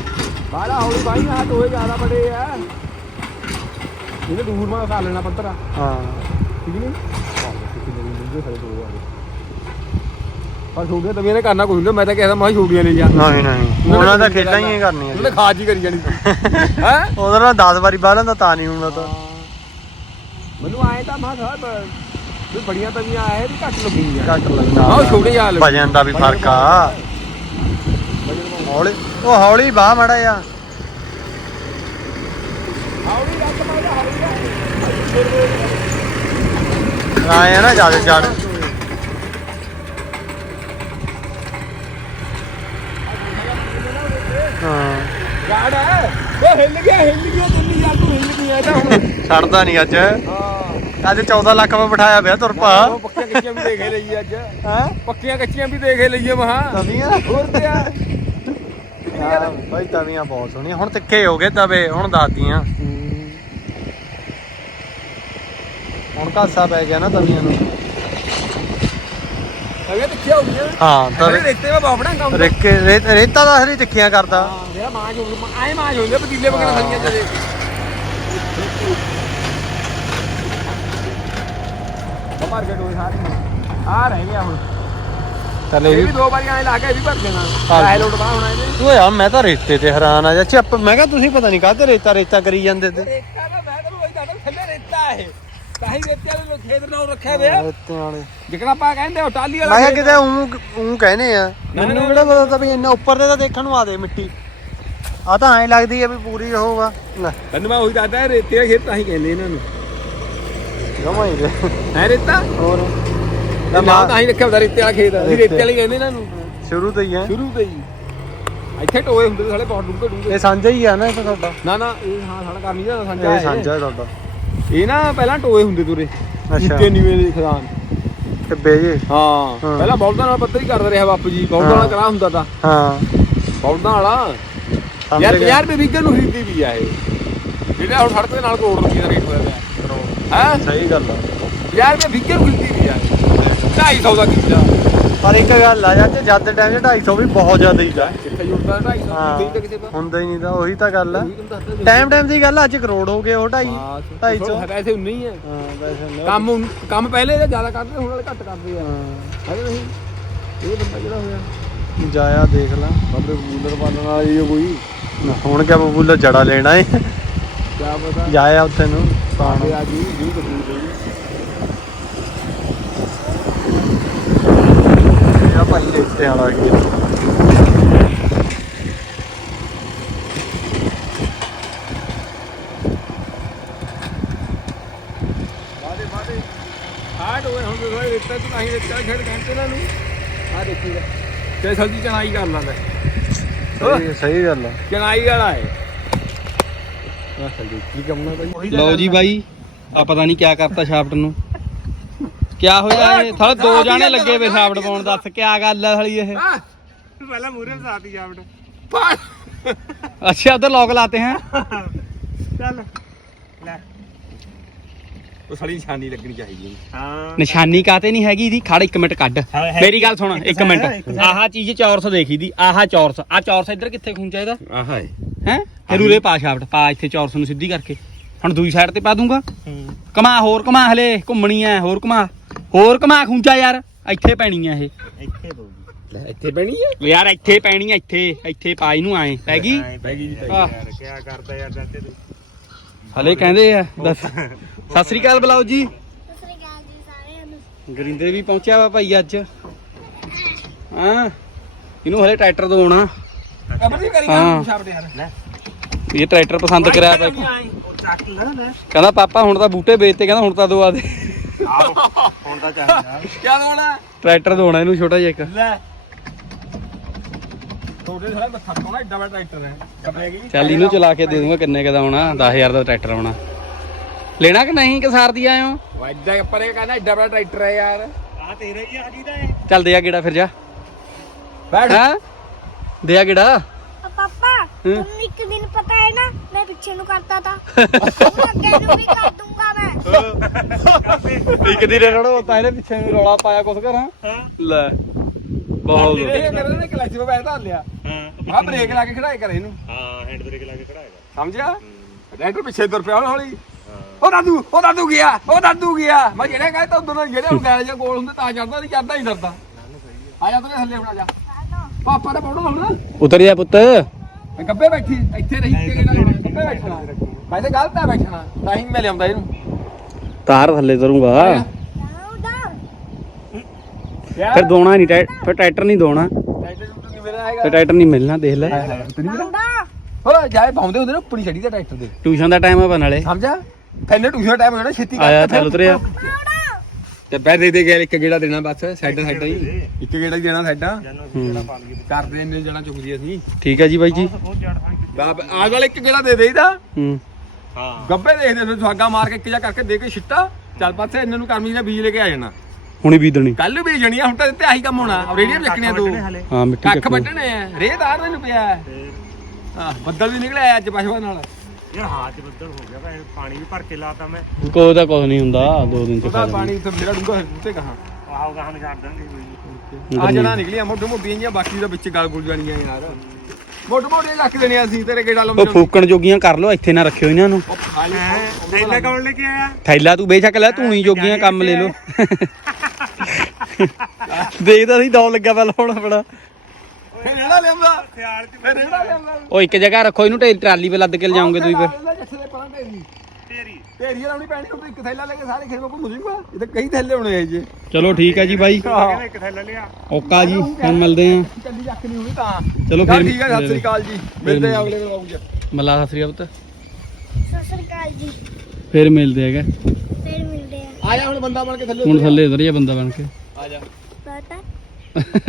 ਬਾਹਲਾ ਹੌਲੀ ਬਾਈ ਆ ਦੋਏ ਜ਼ਿਆਦਾ ਬੜੇ ਆ। ਇਹਨੇ ਦੂਰ ਮਾ ਖਾ ਲੈਣਾ ਪੱਤਰਾ। ਹਾਂ। ਠੀਕ ਨਹੀਂ? ਪਰ ਛੋਟੀਆਂ ਤਵੀਆਂ ਨੇ ਕਰਨਾ ਕੁਝ ਨਹੀਂ ਮੈਂ ਤਾਂ ਕਹਿੰਦਾ ਮੈਂ ਛੋਟੀਆਂ ਨਹੀਂ ਜਾ ਨਹੀਂ ਨਹੀਂ। ਉਹਨਾਂ ਦਾ ਖੇਡਾਂ ਹੀ ਕਰਨੀਆਂ ਉਹਨੇ ਖਾਜ ਹੀ ਕਰੀ ਜਾਣੀ ਹੈ? ਉਹਦੇ ਨਾਲ 10 ਵਾਰੀ ਬਾਲਾਂ ਦਾ ਤਾਂ ਨਹੀਂ ਹੋਣਾ ਤਾਂ। ਮੈਨੂੰ ਆਏ ਤਾਂ ਮਾ ਸਾਹਿਬ ਵੀ ਬੜੀਆਂ ਤਵੀਆਂ ਆਏ ਵੀ ਘੱਟ ਲੱਗੀਆਂ। ਘੱਟ ਲੱਗਦਾ ਆਹ ਛੋਟੇ ਆ ਲੱਗੇ। ਵਜਨ ਦਾ ਵੀ ਫ਼ਰਕ ਆ। ਹੌਲੀ ਉਹ ਹੌਲੀ ਬਾਹ ਮੜਾ ਆ ਹੌਲੀ ਰੱਖ ਮਾੜਾ ਹੌਲੀ ਆਏ ਆ ਨਾ ਜੜ ਜੜ ਹਾਂ। ਗਾੜ ਹੈ ਉਹ ਹਿੱਲ ਗਿਆ ਹਿੱਲ ਗਿਆ ਦਿੱਲੀ ਯਾਰ ਤੂੰ ਹਿੱਲ ਗਿਆ ਤਾਂ ਹੁਣ ਛੱਡਦਾ ਨਹੀਂ ਅੱਜ। ਹਾਂ ਅੱਜ 14 ਲੱਖ ਮੈਂ ਬਿਠਾਇਆ ਪਿਆ ਤੁਰ ਪਾ। ਉਹ ਪੱਕੀਆਂ ਕੱਚੀਆਂ ਵੀ ਦੇਖੇ ਲਈਏ ਅੱਜ। ਹੈ? ਪੱਕੀਆਂ ਕੱਚੀਆਂ ਵੀ ਦੇਖੇ ਲਈਏ ਮਹਾ। ਤਵੀਆਂ? ਹੋਰ ਤੇ ਆ। ਹਾਂ ਬਾਈ ਤਵੀਆਂ ਬਹੁਤ ਸੋਹਣੀਆਂ। ਹੁਣ ਤਿੱਖੇ ਹੋ ਗਏ ਤਵੇ ਹੁਣ ਦੱਸਦੀਆਂ। ਹੁਣ ਕਾਸਾ ਪੈ ਗਿਆ ਨਾ ਤਵੀਆਂ ਨੂੰ। ਅਗੇ ਦੇਖਿਆ ਹੋ ਗਿਆ ਹਾਂ ਅਰੇ ਤਵੇ ਰੇਤੇ ਵਾ ਬਾਪੜਾ ਕੰਮ ਰੇਕੇ ਰੇਤ- ਰੇਤਾ ਦਾ ਹਰੀ ਤਿੱਖੀਆਂ ਕਰਦਾ। ਹਾਂ ਜਿਹੜਾ ਆਏ ਪਤੀਲੇ ਵਗਣਾ ਸਾਰੇ। ਆ ਰਹਿ ਗਿਆ ਹੁਣ। ਇਹ ਵੀ। ਦੋ ਵਾਰੀ ਲਾ ਕੇ ਇਹ ਵੀ ਭਰ ਦੇਣਾ। ਆਏ ਲੋਟ ਬਾਹ ਹੋਣਾ ਇਹਨੇ ਓ ਯਾਰ ਮੈਂ ਤਾਂ ਰੇਤੇ ਤੇ ਹੈਰਾਨ ਆ ਜਾ ਚੱਪ ਮੈਂ ਕਿਹਾ ਤੁਸੀਂ ਪਤਾ ਨਹੀਂ ਕਾਹਤੇ ਰੇਤਾ ਰੇਤਾ ਕਰੀ ਜਾਂਦੇ ਤੇ। ਰੇਤਾ ਦਾ ਮੈਂ ਤੈਨੂੰ ਉਹੀ ਦੱਸਦਾ ਥੱਲੇ ਰੇਤਾ ਇਹ। ਤਾਂ ਹੀ ਰੇਤੇ ਵਾਲੇ ਲੋਕ ਖੇਤ ਨਾਲ ਰੱਖਿਆ ਵੇ। ਰੇਤੇ ਵਾਲੇ। ਜਿਕਣਾ ਆਪਾਂ ਕਹਿੰਦੇ ਹੋ ਟਾਲੀ ਵਾਲਾ ਮੈਂ ਕਿਹਾ ਖੇਤ। ਕਿਤੇ ਉਂ ਉਂ ਕਹਿੰਦੇ ਆ ਮੈਨੂੰ ਕਿਹੜਾ ਪਤਾ ਤਾਂ ਵੀ ਇੰਨਾ ਉੱਪਰ ਤੇ ਤਾਂ ਦੇਖਣ ਨੂੰ ਆ ਦੇ ਮਿੱਟੀ। ਆ ਤਾਂ ਐਂ ਲੱਗਦੀ ਆ ਵੀ ਪੂਰੀ ਹੋਊਗਾ ਲੈ। ਤੈਨੂੰ ਮੈਂ ਉਹੀ ਦੱਸਦਾ ਇਹ ਰੇਤੇ ਵਾਲੇ ਖੇਤ ਤਾਂ ਹੀ ਕਹਿੰਦੇ ਇਹਨਾਂ ਨੂੰ। ਜਮਾ ਹੀ ਦੇ। ਹੈ ਰੇਤਾ? ਹੋਰ। ਨਾ ਨਾਮ ਤਾਂ ਹੀ ਰੱਖਿਆ ਹੁੰਦਾ ਰੇਤੇ ਵਾਲਾ ਖੇਤ। ਅਸੀਂ ਰੇਤੇ ਵਾਲੇ ਕਹਿੰਦੇ ਇਹਨਾਂ। ਨੂੰ ਸ਼ੁਰੂ ਤੋਂ ਹੀ ਹੈ। ਸ਼ੁਰੂ ਤੋਂ ਹੀ। ਇੱਥੇ ਟੋਏ ਹੁੰਦੇ ਸਾਲੇ ਬਹੁਤ ਡੂੰਘੇ ਡੂੰਘੇ। ਇਹ ਸਾਂਝਾ ਹੀ ਆ ਨਾ ਇਹ ਤਾਂ ਤੁਹਾਡਾ ਨਾ ਨਾ ਇਹ ਹਾਂ ਸਾਡਾ ਕਰ ਨਹੀਂ ਜਾਂਦਾ ਸਾਂਝਾ ਇਹ। ਸਾਂਝਾ ਤੁਹਾਡਾ ਇਹ ਨਾ ਪਹਿਲਾਂ ਟੋਏ ਹੁੰਦੇ ਤੁਰੇ ਅੱਛਾ। ਉੱਚੇ ਨੀਵੇਂ ਦੇ ਖਦਾਨ। ਟੱਬੇ ਜੇ ਹਾਂ। ਹਾਂ। ਪਹਿਲਾਂ ਬੌਲਦਾਂ ਨਾਲ ਪੱਤਰ ਹੀ ਕਰਦੇ ਰਿਹਾ ਬਾਪੂ ਜੀ। ਬੌਲਦਾਂ ਹਾਂ। ਵਾਲਾ ਕਰਾ ਹੁੰਦਾ ਤਾਂ। ਹਾਂ। ਬੌਲਦਾਂ ਵਾਲਾ। ਯਾਰ ਗਿਆ। 50 ਰੁਪਏ ਵੀਕਰ ਨੂੰ ਖਰੀਦੀ ਵੀ ਆ ਇਹ। ਜਿਹੜਾ ਹੁਣ ਸੜਕ ਦੇ ਨਾਲ ਕਰੋੜ ਰੁਪਏ ਦਾ ਰੇਟ ਹੋਇਆ ਪਿਆ। ਹੈ? ਸਹੀ ਗੱਲ ਆ। 50 ਰੁਪਏ ਵੀਕਰ ਨੂੰ 250 ਦਾ ਪਰ ਇੱਕ ਗੱਲ ਆ ਜਦ ਜਦ ਦੇ ਟਾਈਮ 'ਚ 250 ਵੀ ਬਹੁਤ ਜ਼ਿਆਦਾ ਹੀ ਆ। ਕਿੱਥੇ ਜੁੜਦਾ 250 ਹਾਂ ਦੀ ਤਾਂ ਕਿਸੇ ਦਾ। ਹੁੰਦਾ ਹੀ ਨਹੀਂ ਤਾਂ ਉਹੀ ਤਾਂ ਗੱਲ ਆ। ਟਾਈਮ ਟਾਈਮ ਦੀ ਗੱਲ ਆ, ਅੱਜ ਕਰੋੜ ਹੋ ਗਏ ਉਹ ਢਾਈ ਹਾਂ, ਢਾਈ ਚਲੋ ਸੌ ਪੈਸੇ ਉਨੇ ਹੀ ਹੈ ਹਾਂ ਵੈਸੇ ਕੰਮ ਉਨ- ਕੰਮ ਪਹਿਲੇ ਤਾਂ ਜ਼ਿਆਦਾ ਕਰਦੇ ਹੁਣ ਵਾਲੇ ਘੱਟ ਕਰਦੇ ਆ। ਹਾਂ। ਹੈ ਕਿ ਨਹੀਂ? ਇਹ ਬੰਦਾ ਜਿਹੜਾ ਹੋਇਆ। ਜਾਇਆ ਦੇਖ ਲਾ। ਬਾਬੇ ਕੂਲਰ ਪਾਲਣ ਵਾਲਾ ਇਹ ਕੋਈ। ਹੁਣ ਕਿਆ ਬਬੂਲਾ ਜੜਾ ਲੈਣਾ ਏ ਕਿਆ ਪਤਾ। ਜਾਇਆ ਉੱਥੇ ਨੂੰ। ਆਵੇ ਆ ਜੀ ਜੀ ਕਬੂਲ ਦੇ ਇਹਦਾ ਭਾਈ ਰੇਤੇ ਵਾਲਾ ਕੀ ਬਾਦੇ ਬਾਦੇ ਹਾਰਡ ਹੋਏ ਹੁਣ ਕੋਈ ਰੇਤਾ ਤੂੰ ਨਹੀਂ ਰੇਤਾ ਖੇਡ ਕਹਿੰਦੇ ਇਹਨਾਂ ਨੂੰ। ਆ ਦੇਖੀਗਾ ਤੇ ਸਬਜ਼ੀ ਚਨਾਈ ਕਰ ਲੈਂਦਾ। ਸਹੀ ਸਹੀ ਗੱਲ ਆ। ਚਨਾਈ ਵਾਲਾ ਹੈ ਲਓ ਜੀ ਬਾਈ ਆ ਪਤਾ ਨਹੀਂ ਕਿਆ ਕਰਤਾ ਸ਼ਾਫਟ ਨੂੰ। ਕਿਆ ਹੋਇਆ ਇਹ? ਸਾਲੇ ਦੋ ਜਾਣੇ ਲੱਗੇ ਵੇ ਸ਼ਾਫਟ ਪਾਉਣ ਦੱਸ ਕਿਆ ਗੱਲ ਆ ਸਾਲੀ ਇਹ? ਪਹਿਲਾਂ ਮੂਰੇ ਫਸਾਤੀ ਜਾਵੜ ਅੱਛਾ ਉਧਰ ਲੋਕ ਲਾਤੇ ਹੈ? ਚੱਲ। ਲੈ। ਉਹ ਸੜੀ ਛਾਨੀ ਲੱਗਣੀ ਚਾਹੀਦੀ ਹੈ। ਹਾਂ। ਨਿਸ਼ਾਨੀ ਕਾਤੇ ਨਹੀਂ ਹੈਗੀ ਇਹਦੀ? ਖੜ ਇੱਕ ਮਿੰਟ ਕੱਢ। ਮੇਰੀ ਗੱਲ ਸੁਣ ਇੱਕ ਮਿੰਟ। ਆਹ ਚੀਜ਼ ਚੌਰਸ ਦੇਖੀ ਦੀ ਆਹ ਚੌਰਸ। ਆ ਚੌਰਸ ਇੱਧਰ ਕਿੱਥੇ ਖੂੰਚਾ ਇਹਦਾ? ਆਹ ਹੈ। ਹੈ? ਫਿਰ ਉਰੇ ਪਾ ਸ਼ਾਫਟ ਪਾ ਇੱਥੇ ਚੌਰਸ ਨੂੰ ਸਿੱਧੀ ਕਰਕੇ। ਹੁਣ ਦੂਜੀ ਸਾਈਡ ਤੇ ਪਾ ਦੂੰਗਾ। ਹੂੰ। ਕਮਾ ਹੋਰ ਕਮਾ ਹਲੇ ਘੁੰਮਣੀ ਐ ਹੋਰ ਕਮਾ ਹੋਰ ਕਮਾ ਖੂੰਚਾ ਯਾਰ ਇੱਥੇ ਪੈਣੀ ਐ ਇਹ। ਇੱਥੇ ਦੋ ਲੈ ਇੱਥੇ ਬਣੀ ਹੈ ਯਾਰ ਇੱਥੇ ਪੈਣੀ ਐ ਇੱਥੇ ਇੱਥੇ ਪਾ ਇਹਨੂੰ ਆਏ ਪੈ ਗਈ? ਪੈ ਗਈ ਆਹ। ਯਾਰ ਕੀ ਕਰਦਾ ਯਾਰ ਦਾਤੇ ਤੂੰ ਹਲੇ ਕਹਿੰਦੇ ਆ ਦੱਸ। ਸਤਿ ਸ੍ਰੀ ਅਕਾਲ ਬੁਲਾਓ ਜੀ। ਸਤਿ ਸ੍ਰੀ ਅਕਾਲ ਜੀ ਸਾਰਿਆਂ ਨੂੰ ਗਰਿੰਦੇ ਵੀ ਪਹੁੰਚਿਆ ਵਾ ਭਾਈ ਅੱਜ। ਹਾਂ। ਇਹਨੂੰ ਹਲੇ ਟਰੈਕਟਰ ਦਵਾਉਣਾ। ਕਬਰ ਦੀ ਕਰੀ ਹਾਂ। ਛਾਪਦੇ ਯਾਰ। ਇਹ ਟਰੈਕਟਰ ਪਸੰਦ ਕਰਿਆ ਲੈ ਕਹਿੰਦਾ ਪਾਪਾ ਹੁਣ ਤਾਂ ਬੂਟੇ ਵੇਚਤੇ। ਕਹਿੰਦਾ ਹੁਣ ਤਾਂ ਦਵਾ ਦੇ। ਹੁਣ ਤਾਂ ਚਾਹੀਦਾ ਕੀ ਹੋਣਾ ਟਰੈਕਟਰ ਦਵਾਉਣਾ ਇਹਨੂੰ ਛੋਟਾ ਜਿਹਾ ਇੱਕ। ਲੈ। ਤੁਹਾਡੇ ਸਾਰਾ ਮੱਥਾ ਕੋਣਾ ਏਡਾ ਵੱਡਾ ਟਰੈਕਟਰ ਹੈ। ਚੱਲ ਇਹਨੂੰ ਚਲਾ ਕੇ ਦੇ ਦੂੰਗਾ ਕਿੰਨੇ ਕਦਾ ਆਉਣਾ? 10000 ਦਾ ਟਰੈਕਟਰ ਆਉਣਾ। ਲੈਣਾ ਕਿ ਨਹੀਂ ਕਿ ਸਾਰਦੀ ਆਇਓ? ਵਾਜਦਾ ਪਰੇ ਕਹਿੰਦਾ ਏਡਾ ਵੱਡਾ ਟਰੈਕਟਰ ਹੈ ਯਾਰ। ਆ ਤੇਰਾ ਹੀ ਆ ਜਿਹਦਾ ਇਹ। ਚੱਲ ਦੇ ਆ ਗੇੜਾ ਫਿਰ ਜਾ। ਬੈਠ। ਹਾਂ? ਦੇ ਆ ਗੇੜਾ। ਪਾਪਾ ਹੂੰ। ਤੁਹਾਨੂੰ ਇੱਕ ਦਿਨ ਪਤਾ ਹੈ ਨਾ ਮੈਂ ਪਿੱਛੇ ਨੂੰ ਕਰਤਾ ਤਾ। ਹੁਣ ਅੱਗੇ ਨੂੰ ਵੀ ਕਰ ਦੂੰਗਾ ਮੈਂ। ਇੱਕ ਦਿਨ ਰੜੋ ਤਾਂ ਇਹਨੇ ਪਿੱਛੇ ਨੂੰ ਰੌਲਾ ਪਾਇਆ ਕੁਛ ਕਰਾਂ ਹਾਂ? ਲੈ ਬਹੁਤ ਇਹ ਕਹਿੰਦਾ ਨੇ ਕਲੱਚ ਤੇ ਬੈਠਾ ਲਿਆ। ਹਾਂ ਆ ਬ੍ਰੇਕ ਲਾ ਕੇ ਖੜਾਏ ਕਰੇ ਇਹਨੂੰ। ਹਾਂ ਹੈਂਡ ਬ੍ਰੇਕ ਲਾ ਕੇ ਖੜਾਏਗਾ ਸਮਝਿਆ ਟਰੈਕਟਰ ਪਿੱਛੇ ਤੁਰ ਪਿਆ ਹੌਲੀ ਹੌਲੀ। ਹਾਂ। ਉਹ ਦਾਦੂ ਉਹ ਦਾਦੂ ਗਿਆ ਉਹ ਦਾਦੂ ਗਿਆ। ਮੈਂ ਜਿਹੜੇ ਕਹੇ ਤਾਂ ਉਦੋਂ ਜਿਹੜੇ ਹੁਣ ਗੈਲ ਜਾਂ ਕੋਲ ਹੁੰਦੇ ਤਾਂ ਚੜਦਾ ਨਹੀਂ ਹੀ ਡਰਦਾ ਆ। ਜਾ ਤੂੰ ਥੱਲੇ ਬਣਾ ਜਾ। ਪਾਪਾ ਦਾ ਪੌੜਾ ਹੁਣ। ਉਤਰ ਜਾ ਪੁੱਤ। ਮੈਂ ਗੱਬੇ ਬੈਠੀ ਇੱਥੇ ਰਹੀ ਕਿ ਕਿਹੜਾ ਲਾਉਣਾ ਗੱਬੇ ਬੈਠਣਾ। ਮੈਂ ਤਾਂ ਗਲਤ ਹੈ ਬੈਠਣਾ ਤਾਂ ਹੀ ਮੈਂ ਲਿਆਉਂਦਾ ਇਹਨੂੰ। ਤਾਰ ਥੱਲੇ ਤਰੂੰਗਾ ਫਿਰ ਦੋਣਾ ਨਹੀਂ ਫਿਰ ਟਰੈਕਟਰ ਨਹੀਂ ਦੋਣਾ ਨਹੀਂ ਫਿਰ ਟਰੈਕਟਰ ਨਹੀਂ ਮਿਲਣਾ ਦੇਖ ਲੈ। ਹੋ ਜਾਏ ਪਾਉਂਦੇ ਹੁੰਦੇ ਨੇ ਉੱਪਰ ਹੀ ਛੱਡੀ ਦਾ ਟਰੈਕਟਰ ਦੇ ਟਿਊਸ਼ਨ ਦਾ ਟਾਈਮ ਆ ਬਣ ਵਾਲੇ ਸਮਝਾ ਫੈਨੇ ਟਿਊਸ਼ਨ ਟਾਈਮ ਹੋਣਾ ਛੇਤੀ ਆਇਆ ਚੱਲ ਉਤਰਿਆ। ਤੇ ਬੈ ਦੇ ਦੇ ਗਿਆ ਇੱਕ ਗੇੜਾ ਦੇਣਾ ਬਸ ਸਾਈਡਾਂ ਸਾਈਡਾਂ ਹੀ ਇੱਕ ਗੇੜਾ ਹੀ ਦੇਣਾ ਲਈਏ। ਕਰਦੇ ਇੰਨੇ ਜਣਾ ਚੁੱਕਦੀ ਅਸੀਂ। ਠੀਕ ਹੈ ਜੀ ਬਾਈ ਜੀ। ਹਾਂ ਆਜ ਵਾਲੇ ਇੱਕ ਗੇੜਾ ਦੇ ਦੇਈਦਾ ਹੂੰ। ਹਾਂ। ਗੱਬੇ ਦੇਖਦੇ ਫਿਰ ਸੁਹਾਗਾ ਮਾਰ ਕੇ ਇੱਕ ਜਾ ਕਰਕੇ ਦੇ ਕੇ ਛਿੱਟਾ। ਚੱਲ ਪਾਸੇ ਇਹਨਾਂ ਨੂੰ ਕਰਮੀ ਦਾ ਬੀਜ ਲੈ ਕੇ ਆ ਜਾਣਾ। ਹੁਣੀ ਬੀਜਣੀ। ਕੱਲ ਬੀਜਣੀ ਆ ਹੁਣ ਤਾਂ ਤੇ ਆਹੀ ਕੰਮ ਹੋਣਾ। ਰੇਡੀਅਮ ਚੱਕਣੇ ਤੂੰ। ਹਲੇ। ਹਾਂ ਮਿੱਟੀ ਕੱਖ ਵੱਢਣੇ ਆ। ਰੇਤ ਆਰ ਨੂੰ ਪਿਆ। ਹੈ। ਹਾਂ ਬੱਦਲ ਵੀ ਨਿਕਲਿਆ ਅੱਜ ਪਸ਼ਵਾ ਨਾਲ। ਯਾਰ ਹਾਂ ਚ ਬੱਦਲ ਹੋ ਗਿਆ ਭਾਈ ਪਾਣੀ ਵੀ ਭਰ ਕੇ ਲਾਤਾ ਮੈਂ। ਕੋਈ ਤਾਂ ਕੁਝ ਨਹੀਂ ਹੁੰਦਾ ਦੋ ਦਿਨ ਚ ਉਹਦਾ। ਪਾਣੀ ਉੱਥੇ ਮੇਰਾ ਡੂੰਗਾ ਉੱਤੇ ਕਹਾ। ਆਹੋਗਾ ਹਮ ਛੱਡ ਦਾਂਗੇ ਕੋਈ ਨੀ। ਆ ਜਣਾ ਨਿਕਲੀਆਂ ਮੋਟੋ ਮੋਟੀਆਂ ਜੀਆਂ ਬਾਕੀ ਦਾ ਵਿੱਚ ਗਲ ਗੁਲ ਜਾਣੀਆਂ ਯਾਰ। ਮੋਟੋ ਮੋਟੇ ਰੱਖ ਦੇਣੇ ਅਸੀਂ ਤੇਰੇ ਗੇੜਾ ਲਾਉਂਦੇ ਉਹ ਫੂਕਣ ਜੋਗੀਆਂ ਕਰ ਲੋ ਇੱਥੇ ਨਾ ਰੱਖਿਓ ਇਹਨਾਂ ਨੂੰ। ਉਹ ਖਾਲੀ ਹੈਂ? ਥੈਲਾ ਕੌਣ ਲੈ ਕੇ ਆਇਆ? ਥੈਲਾ ਤੂੰ ਬੇਸ਼ੱਕ ਲੈ ਧੂਣੀ ਜੋਗੀਆਂ ਕੰਮ ਲੈ ਲੋ ਦੇਖਦਾ ਸੀ ਦੌ ਲੱਗਾ ਪਹਿਲਾਂ ਹੁਣ ਆਪਣਾ। ਫੇਰ ਸਿਆਲ ਚ ਫੇਰ ਉਹ ਇੱਕ ਜਗ੍ਹਾ ਰੱਖੋ ਇਹਨੂੰ ਟੇ- ਟਰਾਲੀ 'ਤੇ ਲੱਦ ਕੇ ਲਿਜਾਓਗੇ ਤੁਸੀਂ ਫਿਰ। ਜੱਥੇ ਦੇ ਪਰਾਂ ਢੇਰੀ। ਤੇਰੀ ਢੇਰੀ ਲਾਉਣੀ ਪੈਣੀ ਉਹ ਇੱਕ ਥੈਲਾ ਲੈ ਕੇ ਸਾਰੇ ਖੇਤ ਘੁੰਮ ਜੂਗਾ ਇਹ ਤਾਂ ਕਈ ਥੈਲੇ ਹੋਣੇ ਆ ਜੀ। ਚਲੋ ਠੀਕ ਹੈ ਜੀ ਬਾਈ। ਕਹਿੰਦਾ ਇੱਕ ਥੈਲਾ ਲਿਆ। ਓਕਾ ਜੀ ਹੁਣ ਮਿਲਦੇ ਆਂ ਚੱਲੀ ਚੱਕ ਨਹੀਂ ਹੋਣੀ ਤਾਂ। ਚਲੋ ਚੱਲ ਫਿਰ ਠੀਕ ਹੈ ਸਤਿ ਸ੍ਰੀ ਅਕਾਲ ਜੀ। ਮਿਲਦੇ ਆ ਅਗਲੇ ਵਲੌਗ 'ਚ ਮੱਲਾ ਸਤਿ ਸ੍ਰੀ ਅਕਾਲ ਪੁੱਤ। ਸਤਿ ਸ੍ਰੀ ਅਕਾਲ ਜੀ। ਫਿਰ ਮਿਲਦੇ ਹੈਗੇ। ਫਿਰ ਮਿਲਦੇ ਆ। ਆ ਜਾ ਹੁਣ ਬੰਦਾ ਬਣ ਕੇ ਥੱਲੇ ਹੁਣ ਥੱਲੇ ਉਤਰ ਜਾ ਬੰਦਾ ਬਣ ਕੇ। ਆ ਜਾ। ਪਤਾ